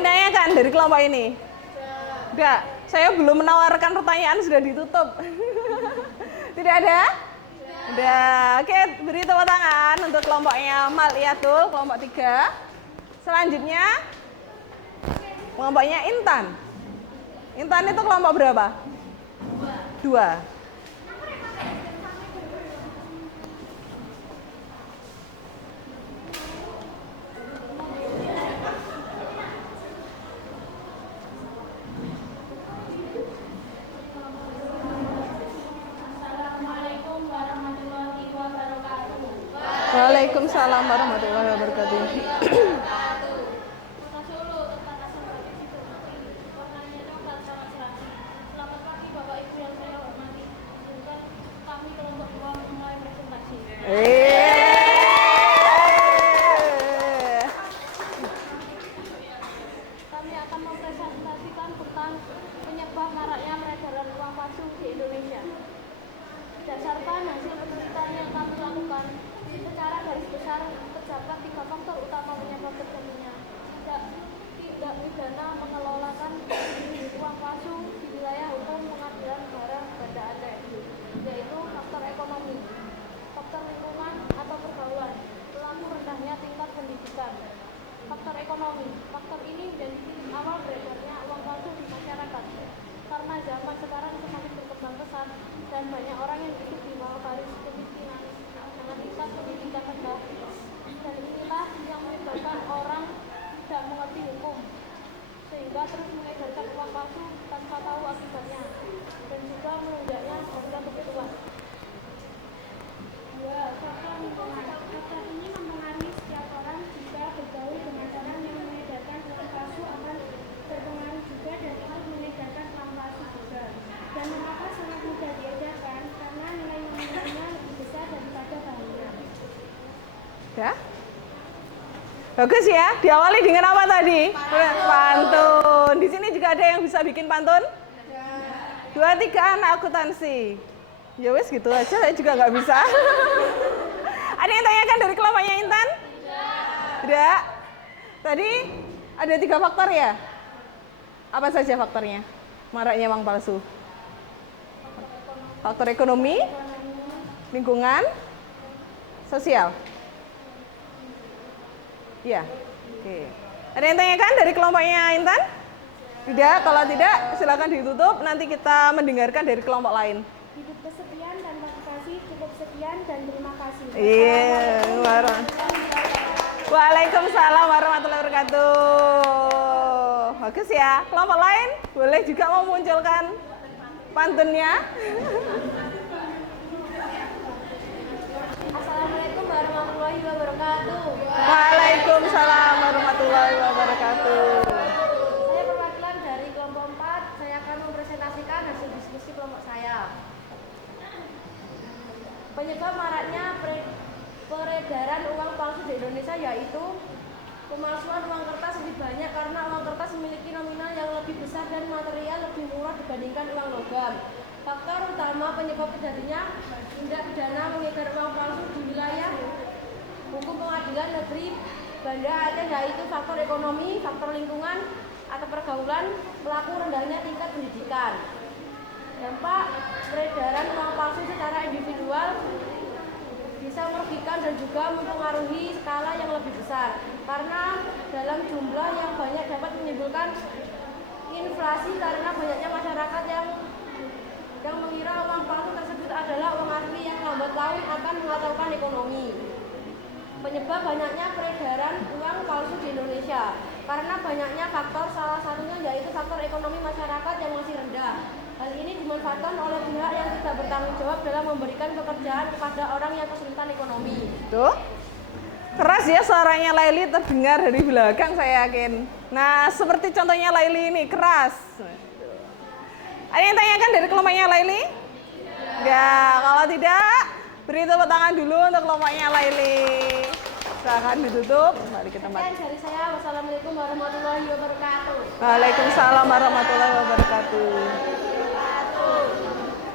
yang tanyakan dari kelompok ini? Enggak. Saya belum menawarkan pertanyaan sudah ditutup. Tidak ada? Udah. Oke, beri tepuk tangan untuk kelompoknya Maliatul, kelompok 3. Selanjutnya kelompoknya Intan. Intan itu kelompok berapa? 2. Waalaikumsalam warahmatullahi wabarakatuh. Kota Solo tentang asal batik diplomasi. Warnanya coklat sama serasi. Selamat pagi Bapak Ibu yang saya hormati. Izinkan kami kelompok 2 memulai presentasi. Kami akan mempresentasikan tentang penyebab maraknya peredaran uang palsu di Indonesia. Berdasarkan hasil penelitian yang kami lakukan, secara garis besar terdapat 3 faktor utama penyebab terjadinya tindak pidana mengelolakan uang palsu di wilayah hukum pengadilan negara Banda Aceh, yaitu faktor ekonomi, faktor lingkungan atau pergaulan, pelaku rendahnya tingkat pendidikan. Faktor ekonomi, faktor ini menjadi titik awal beredarnya uang palsu di masyarakat. Karena zaman sekarang semakin berkembang pesat dan banyak orang yang hidup di bawah garis kemiskinan dengan tingkat pendidikan rendah, dan inilah yang menyebabkan orang tidak mengerti hukum sehingga terus mengedarkan uang palsu tanpa tahu akibatnya dan juga menunjuknya harga kebutuhan. 2. Faktor lingkungan. Faktor ini mempengaruhi setiap orang jika bergaul dengan orang yang mengedarkan uang palsu akan berpengaruh juga dan ikut mengedarkan uang palsu juga. Dan mengapa sangat mudah diedarkan? Karena nilai nominalnya lebih besar daripada bahannya. Ya? Bagus ya. Diawali dengan apa tadi? Pantun. Di sini juga ada yang bisa bikin pantun? 2, 3 anak akuntansi. Ya wes gitu aja, saya juga nggak bisa. Ada yang tanyakan dari kelompoknya Intan? Tidak. Tadi ada 3 faktor ya? Apa saja faktornya? Maraknya uang palsu. Faktor ekonomi, lingkungan, sosial. Ya. Oke. Ada yang tanyakan dari kelompoknya Intan? Tidak. Kalau tidak, silakan ditutup. Nanti kita mendengarkan dari kelompok lain. Hidup kesepian dan motivasi, cukup sekian dan terima kasih. Iya, Waalaikumsalam warahmatullahi wabarakatuh. Bagus ya. Kelompok lain boleh juga memunculkan pantunnya. Assalamualaikum warahmatullahi wabarakatuh. Waalaikumsalam warahmatullahi wabarakatuh. Saya perwakilan dari kelompok 4. Saya akan mempresentasikan hasil diskusi kelompok saya. Penyebab maraknya peredaran uang palsu di Indonesia yaitu pemalsuan uang kertas lebih banyak karena uang kertas memiliki nominal yang lebih besar dan material lebih murah dibandingkan uang logam. Faktor utama penyebab terjadinya tindak pidana mengedar uang palsu di wilayah hukum pengadilan negeri Banda Aceh yaitu faktor ekonomi, faktor lingkungan atau pergaulan, pelaku rendahnya tingkat pendidikan. Dampak peredaran uang palsu secara individual bisa merugikan dan juga mempengaruhi skala yang lebih besar karena dalam jumlah yang banyak dapat menimbulkan inflasi karena banyaknya masyarakat yang mengira uang palsu tersebut adalah uang asli yang lambat laun akan mengacaukan ekonomi. Penyebab banyaknya peredaran uang palsu di Indonesia karena banyaknya faktor, salah satunya yaitu faktor ekonomi masyarakat yang masih rendah. Hal ini dimanfaatkan oleh pihak yang tidak bertanggung jawab dalam memberikan pekerjaan kepada orang yang kesulitan ekonomi. Tuh, keras ya suaranya Laili, terdengar dari belakang saya yakin. Nah, seperti contohnya Laili ini, keras. Ada yang tanyakan dari kelompoknya Laili? Enggak, kalau tidak, beri tepuk tangan dulu untuk kelompoknya Laili. Silakan ditutup, mari kita Sekian dari saya, wassalamualaikum warahmatullahi wabarakatuh. Waalaikumsalam warahmatullahi wabarakatuh.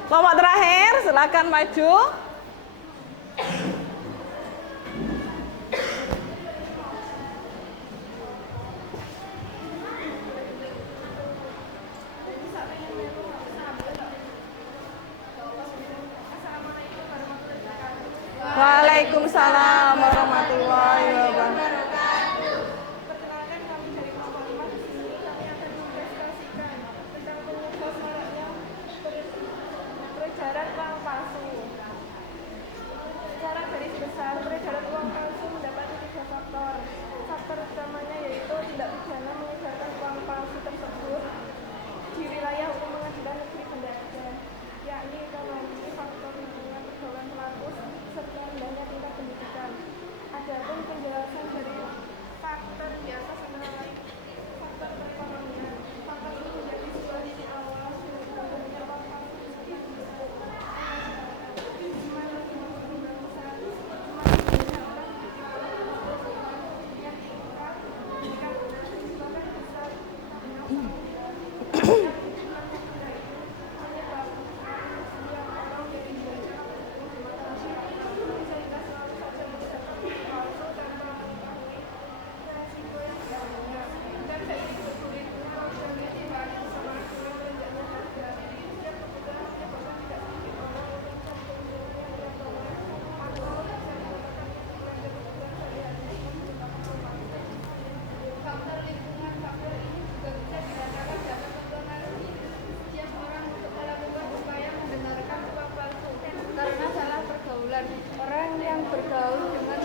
Kelompok terakhir, silakan maju. Waalaikumsalam warahmatullahi wabarakatuh. Perkenalkan kami dari kelompok 5 di sini. Kami akan mendiskusikan tentang penyebab maraknya peredaran uang palsu. Secara garis besar, peredaran uang palsu mendapati 3 faktor. Faktor utamanya yaitu tindak pidana mengedarkan uang palsu tersebut di wilayah hukum pengadilan negeri Banda Aceh, yakni ekonomi, faktor lingkungan, pergaulan pelaku, serta rendahnya tingkat pendidikan. Adapun penjelasan dari faktor di atas antara lain faktor perekonomian. Faktor ini menjadi sebuah titik awal terbentuknya uang palsu di sekitar masyarakat. Semakin berkembang besar, semakin banyak orang yang tingkat pendidikan semakin besar. Faktor lingkungan, faktor ini juga bisa dirasakan dapat mempengaruhi setiap orang untuk melakukan upaya membenarkan uang palsu karena salah pergaulan. Orang yang bergaul dengan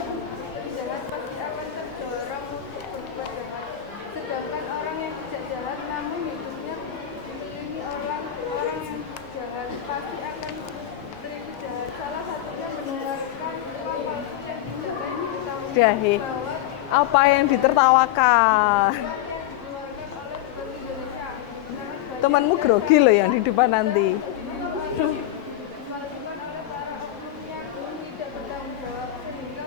jahat pasti akan terdorong untuk berbuat jahat. Sedangkan orang yang tidak jahat namun hidupnya dikelilingi orang yang jahat pasti akan beribu jahat. Salah satunya mendengarkan uang palsu dan tidak baik diketahui Dahi. bahwa Apa yang ditertawakan? Temanmu grogi loh yang di depan nanti. dilakukan oleh para oknum yang tidak bertanggung jawab sehingga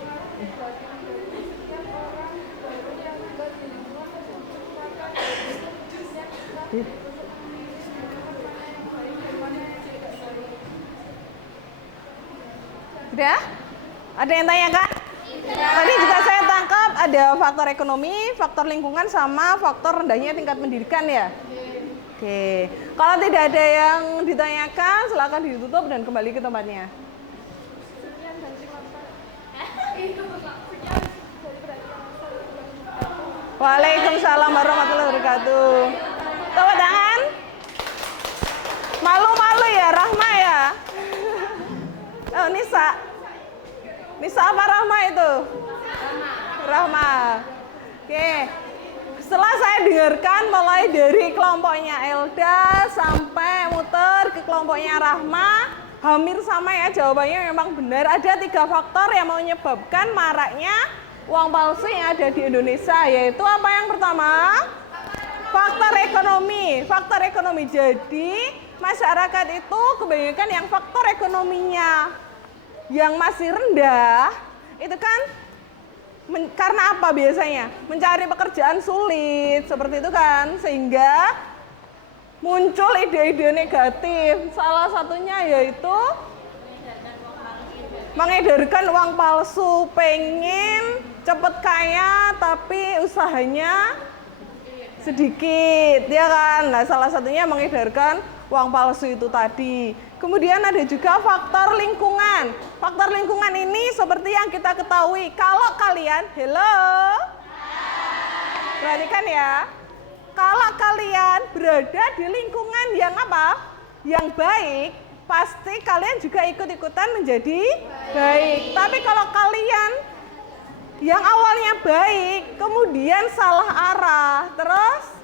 mengakibatkan dari setiap orang baru yang tinggal di lingkungan tersebut maka yang kita mana yang baik dan mana yang tidak baik. Sudah? Ada yang tanyakan? Tadi juga saya tangkap ada faktor ekonomi, faktor lingkungan, sama faktor rendahnya tingkat pendidikan ya? Oke. Kalau tidak ada yang ditanyakan, silakan ditutup dan kembali ke tempatnya. Sekian dan terima kasih. Sekian dari perhatian. Waalaikumsalam warahmatullahi wabarakatuh. Tepuk tangan. Malu-malu ya, Rahma ya? Oh, Nisa. Nisa apa Rahma itu? Rahma. Oke. Setelah saya dengarkan mulai dari kelompoknya Elda sampai muter ke kelompoknya Rahma, hampir sama ya jawabannya memang benar. Ada 3 faktor yang menyebabkan maraknya uang palsu yang ada di Indonesia, yaitu apa yang pertama? Faktor ekonomi. Faktor ekonomi. Jadi masyarakat itu kebanyakan yang faktor ekonominya yang masih rendah, itu kan karena apa biasanya? Mencari pekerjaan sulit, seperti itu kan, sehingga muncul ide-ide negatif. Salah satunya yaitu mengedarkan uang palsu, pengen cepet kaya tapi usahanya sedikit, ya kan? Nah, salah satunya mengedarkan uang palsu itu tadi. Kemudian ada juga faktor lingkungan. Faktor lingkungan ini seperti yang kita ketahui. Kalau kalian, perhatikan ya. Kalau kalian berada di lingkungan yang apa? Yang baik, pasti kalian juga ikut-ikutan menjadi baik. Tapi kalau kalian yang awalnya baik, kemudian salah arah, terus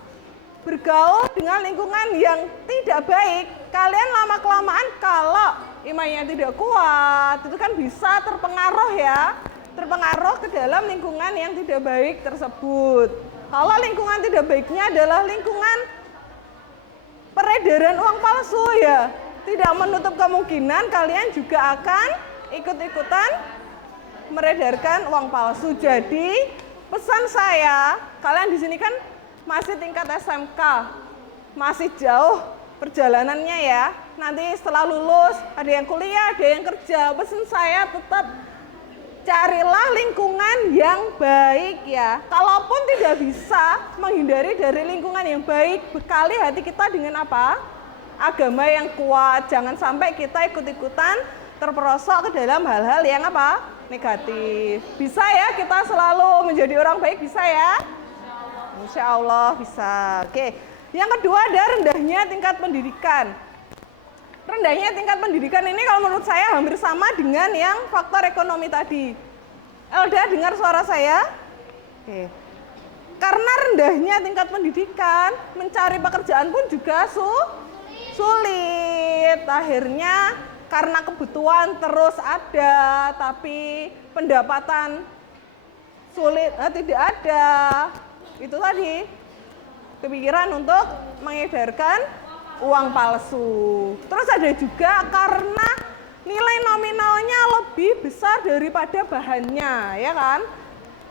bergaul dengan lingkungan yang tidak baik, kalian lama-kelamaan kalau imannya tidak kuat, itu kan bisa terpengaruh ya, terpengaruh ke dalam lingkungan yang tidak baik tersebut. Kalau lingkungan tidak baiknya adalah lingkungan peredaran uang palsu ya, tidak menutup kemungkinan kalian juga akan ikut-ikutan meredarkan uang palsu. Jadi pesan saya, kalian di sini kan masih tingkat SMK, masih jauh perjalanannya ya. Nanti setelah lulus, ada yang kuliah, ada yang kerja. Pesan saya tetap carilah lingkungan yang baik ya. Kalaupun tidak bisa menghindari dari lingkungan yang baik, bekali hati kita dengan apa? Agama yang kuat. Jangan sampai kita ikut-ikutan terperosok ke dalam hal-hal yang apa? Negatif. Bisa ya kita selalu menjadi orang baik, bisa ya? Insya Allah bisa. Oke. Yang kedua ada rendahnya tingkat pendidikan. Rendahnya tingkat pendidikan ini kalau menurut saya hampir sama dengan yang faktor ekonomi tadi. Elda dengar suara saya? Oke. Karena rendahnya tingkat pendidikan, mencari pekerjaan pun juga sulit. Akhirnya karena kebutuhan terus ada, tapi pendapatan sulit, tidak ada. Itu tadi, kepikiran untuk mengedarkan uang palsu. Terus ada juga karena nilai nominalnya lebih besar daripada bahannya, ya kan?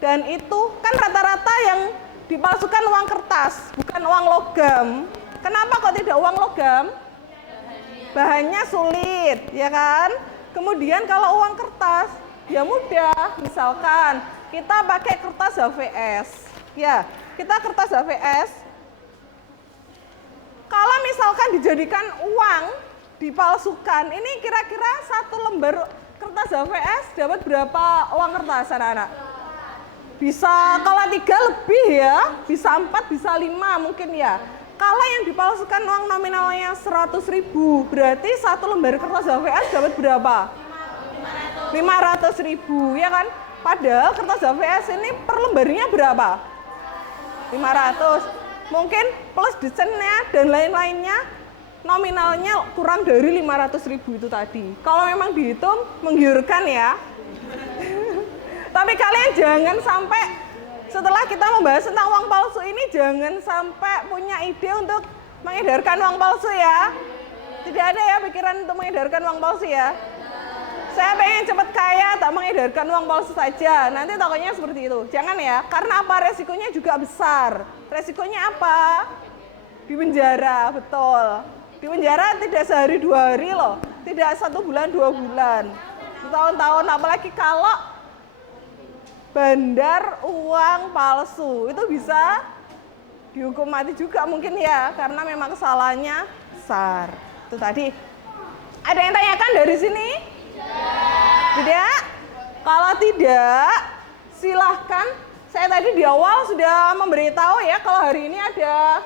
Dan itu kan rata-rata yang dipalsukan uang kertas, bukan uang logam. Kenapa kok tidak uang logam? Bahannya sulit, ya kan? Kemudian kalau uang kertas, ya mudah. Misalkan kita pakai kertas HVS, ya, kita kertas HVS. Kalau misalkan dijadikan uang, dipalsukan, ini kira-kira satu lembar kertas HVS dapat berapa uang kertas, anak-anak? Bisa kalau 3 lebih ya, bisa 4, bisa 5 mungkin ya. Kalau yang dipalsukan uang nominalnya 100.000, berarti satu lembar kertas HVS dapat berapa? 500.000, ya kan? Padahal kertas HVS ini per lembarnya berapa? 500. Mungkin plus desainnya dan lain-lainnya nominalnya kurang dari 500.000 itu tadi. Kalau memang dihitung menggiurkan ya. Tapi kalian jangan sampai setelah kita membahas tentang uang palsu ini, jangan sampai punya ide untuk mengedarkan uang palsu ya. Tidak ada ya pikiran untuk mengedarkan uang palsu ya. Saya pengen cepat kaya, tak mengedarkan uang palsu saja. Nanti takutnya seperti itu. Jangan ya, karena apa? Resikonya juga besar. Resikonya apa? Di penjara, betul. Di penjara tidak sehari 2 hari loh. Tidak 1 bulan 2 bulan. Bertahun-tahun, apalagi kalau bandar uang palsu, itu bisa dihukum mati juga mungkin ya, karena memang kesalahannya besar. Itu tadi. Ada yang tanyakan dari sini? Tidak? Kalau tidak, silahkan. Saya tadi di awal sudah memberitahu ya, kalau hari ini ada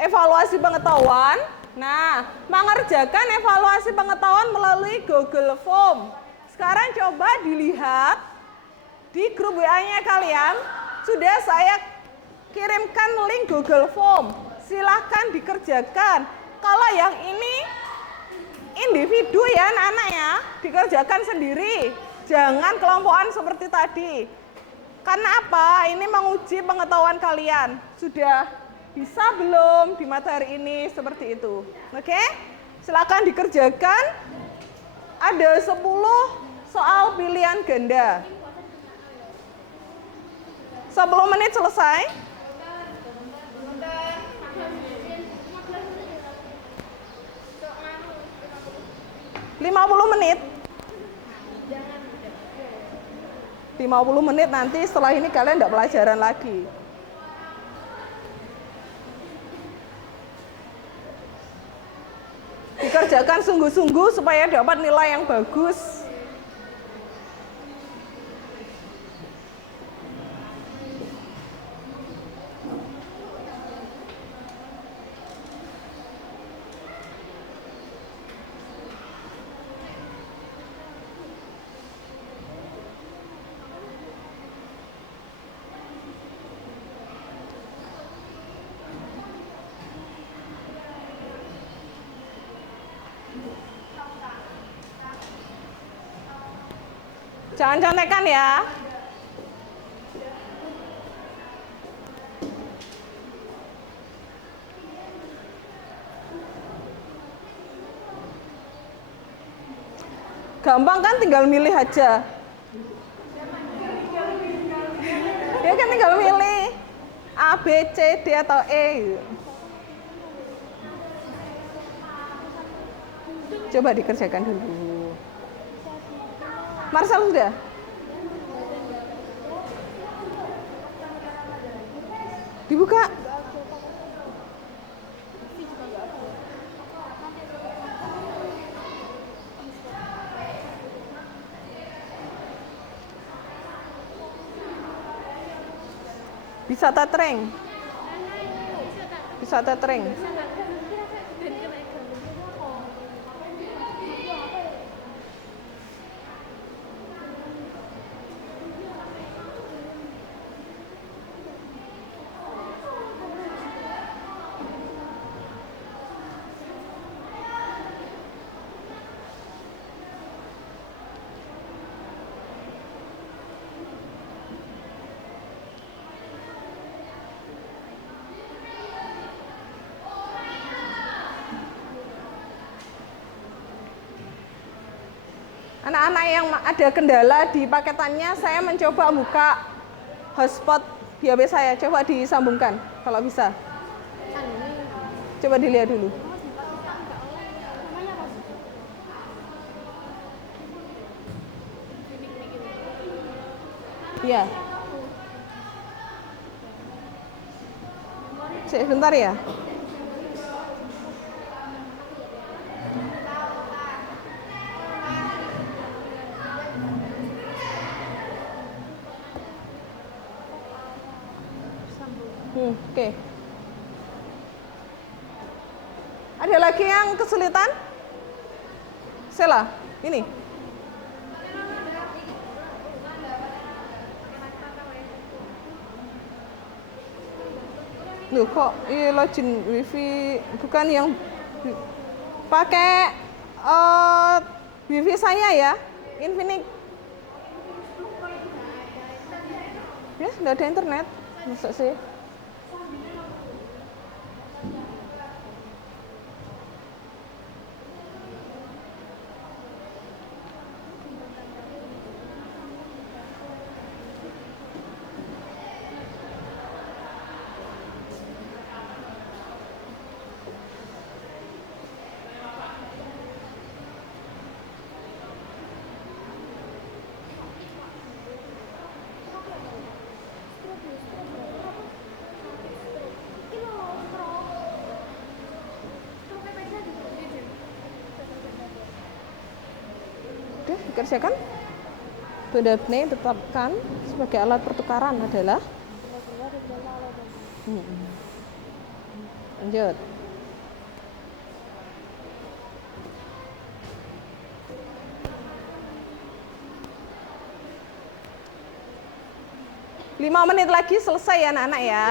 evaluasi pengetahuan. Nah, mengerjakan evaluasi pengetahuan melalui Google Form. Sekarang coba dilihat di grup WA-nya kalian, sudah saya kirimkan link Google Form. Silahkan dikerjakan. Kalau yang ini individu ya anak-anak ya, dikerjakan sendiri. Jangan kelompokan seperti tadi. Karena apa? Ini menguji pengetahuan kalian. Sudah bisa belum di materi ini seperti itu. Oke? Silakan dikerjakan. Ada 10 soal pilihan ganda. 10 menit selesai. 50 menit. 50 menit nanti setelah ini kalian tidak pelajaran lagi. Dikerjakan sungguh-sungguh supaya dapat nilai yang bagus. Jangan contekan ya. Gampang kan, tinggal milih aja. Ya kan tinggal milih A, B, C, D atau E. Coba dikerjakan dulu. Marcel sudah? Dibuka. Bisa tethering. Bisa tethering. Anak-anak yang ada kendala di paketannya, saya mencoba buka hotspot di HP saya. Coba disambungkan kalau bisa. Coba dilihat dulu. Iya. Sebentar ya. Oke. Ada lagi yang kesulitan? Sela, ini. Loh kok login wifi bukan yang pakai wifi saya ya, Infinix. Ya, nggak ada internet. Masa sih? Dikerjakan. Benar-benar tetapkan sebagai alat pertukaran adalah lanjut. Lima menit lagi selesai ya anak-anak ya.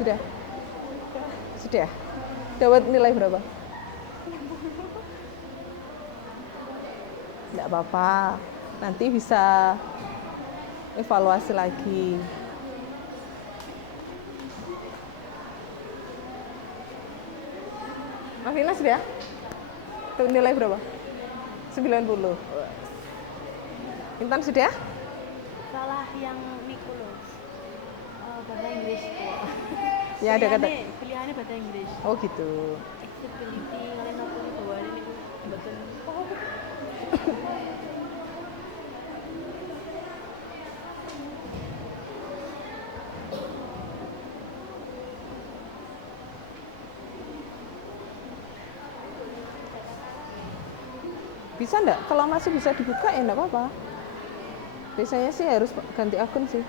Sudah? Sudah? Dapat nilai berapa? Tidak apa-apa. Nanti bisa evaluasi lagi. Mafina sudah? Dapat nilai berapa? 90. Intan sudah? Salah yang Nicholas. Bahasa Inggris. Ya ada kata. Pilihannya bahasa Inggris. Oh gitu. Accessibility kalian apa itu bawa ini betul. Bisa enggak? Kalau masih bisa dibuka ya enggak apa-apa. Biasanya sih harus ganti akun sih.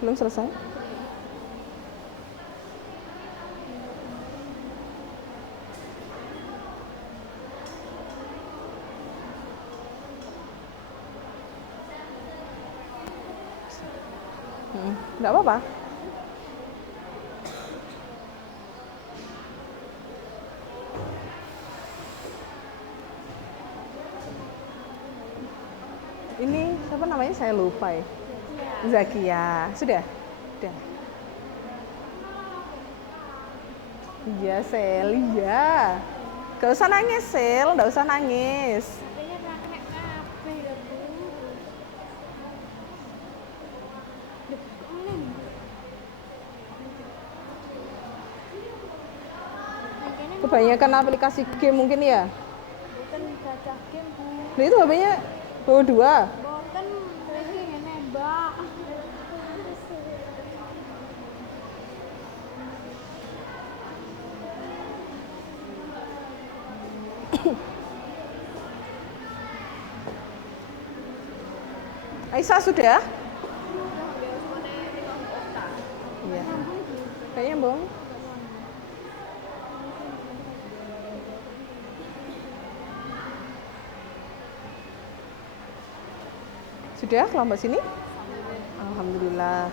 Belum selesai? Enggak apa-apa. Ini siapa namanya? Saya lupa ya. Zakia. Sudah? Sudah. Iya, Sel. Iya. Gak usah nangis, Sel. Gak usah nangis. Kebanyakan aplikasi game mungkin ya. Bukan gajah game, Bu. Nah, itu HP-nya bawa 2. Bukan ini nembak. Aisyah sudah? Iya. Kayaknya Bang. Sudah kelompok sini? Alhamdulillah.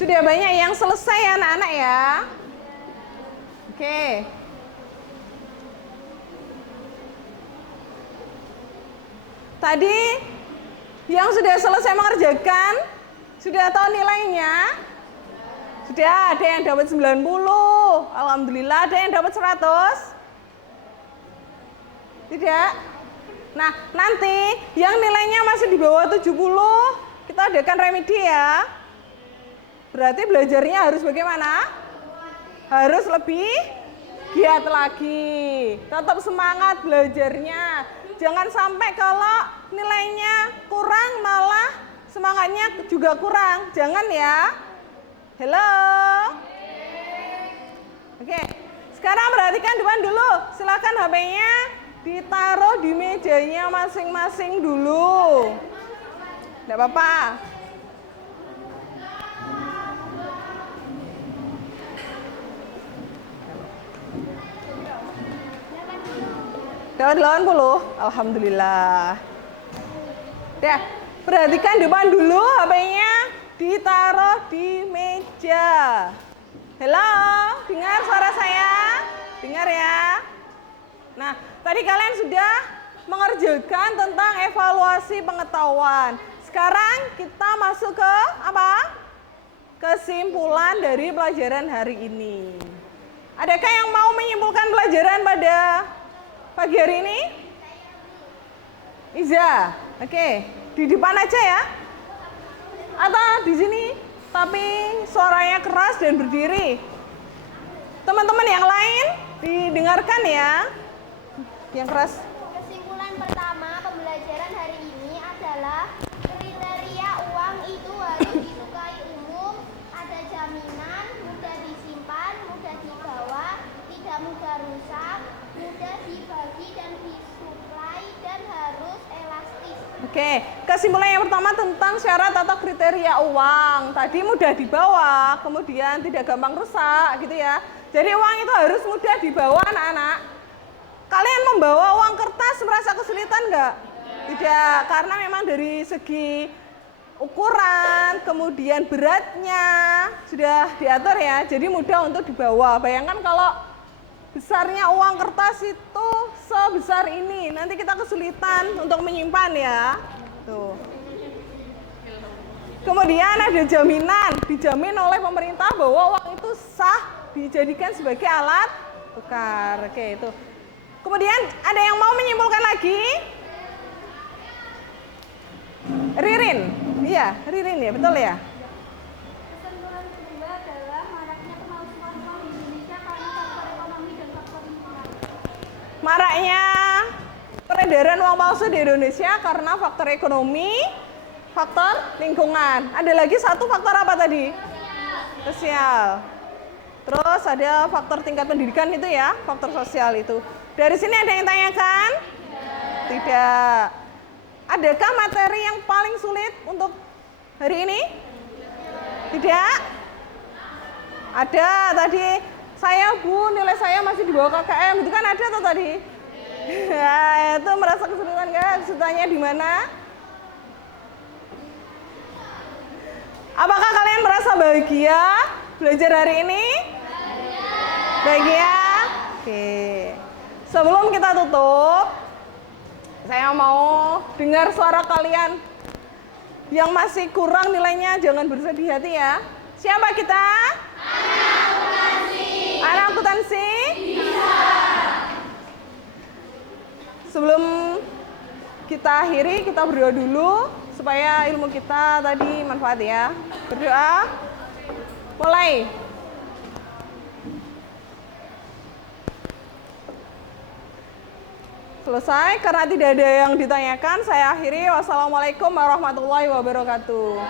Sudah banyak yang selesai ya anak-anak ya. Oke. Tadi yang sudah selesai mengerjakan, sudah tahu nilainya? Sudah, ada yang dapat 90. Alhamdulillah, ada yang dapat 100? Tidak? Nah, nanti yang nilainya masih di bawah 70, kita adakan remedi ya. Berarti belajarnya harus bagaimana? Harus lebih giat lagi. Tetap semangat belajarnya. Jangan sampai kalau nilainya kurang malah semangatnya juga kurang. Jangan ya. Halo. Oke. Sekarang perhatikan depan dulu. Silakan HP-nya ditaruh di mejanya masing-masing dulu. Tidak apa-apa. Dapat 80, alhamdulillah. Ya, perhatikan depan dulu, HP-nya ditaruh di meja. Halo, dengar suara saya? Dengar ya. Nah, tadi kalian sudah mengerjakan tentang evaluasi pengetahuan. Sekarang kita masuk ke apa? Kesimpulan dari pelajaran hari ini. Adakah yang mau menyimpulkan pelajaran pada pagi hari ini? Iza, oke. Di depan aja ya? Atau di sini? Tapi suaranya keras dan berdiri. Teman-teman yang lain didengarkan ya? Yang keras. Kesimpulan pertama pembelajaran hari ini adalah kriteria uang itu harus disukai umum, ada jaminan, mudah disimpan, mudah dibawa, tidak mudah rusak, mudah dibagi dan disuplai, dan harus elastis. Oke, kesimpulan yang pertama tentang syarat atau kriteria uang. Tadi mudah dibawa, kemudian tidak gampang rusak gitu ya. Jadi uang itu harus mudah dibawa anak-anak. Kalian membawa uang kertas merasa kesulitan nggak? Tidak, karena memang dari segi ukuran, kemudian beratnya sudah diatur ya. Jadi mudah untuk dibawa. Bayangkan kalau besarnya uang kertas itu sebesar ini, nanti kita kesulitan untuk menyimpan ya. Tuh. Kemudian ada jaminan, dijamin oleh pemerintah bahwa uang itu sah dijadikan sebagai alat tukar. Oke, itu. Kemudian ada yang mau menyimpulkan lagi? Ririn, iya Ririn ya, betul ya? Kesimpulan kedua adalah maraknya pemalsuan uang di Indonesia karena faktor ekonomi dan faktor lingkungan. Maraknya peredaran uang palsu di Indonesia karena faktor ekonomi, faktor lingkungan. Ada lagi satu faktor apa tadi? Sosial. Terus ada faktor tingkat pendidikan itu ya, faktor sosial itu. Dari sini ada yang tanyakan? Tidak. Adakah materi yang paling sulit untuk hari ini? Tidak? Ada tadi. Saya Bu, nilai saya masih di bawah KKM. Itu kan ada tuh tadi. Nah, itu merasa kesulitan nggak? Kesulitannya di mana? Apakah kalian merasa bahagia belajar hari ini? Bahagia? Oke. Sebelum kita tutup, saya mau dengar suara kalian. Yang masih kurang nilainya jangan bersedih hati ya. Siapa kita? Anak akuntansi. Anak akuntansi? Bisa. Kita akhiri, kita berdoa dulu supaya ilmu kita tadi manfaat ya. Berdoa. Mulai. Selesai, karena tidak ada yang ditanyakan, saya akhiri. Wassalamualaikum warahmatullahi wabarakatuh.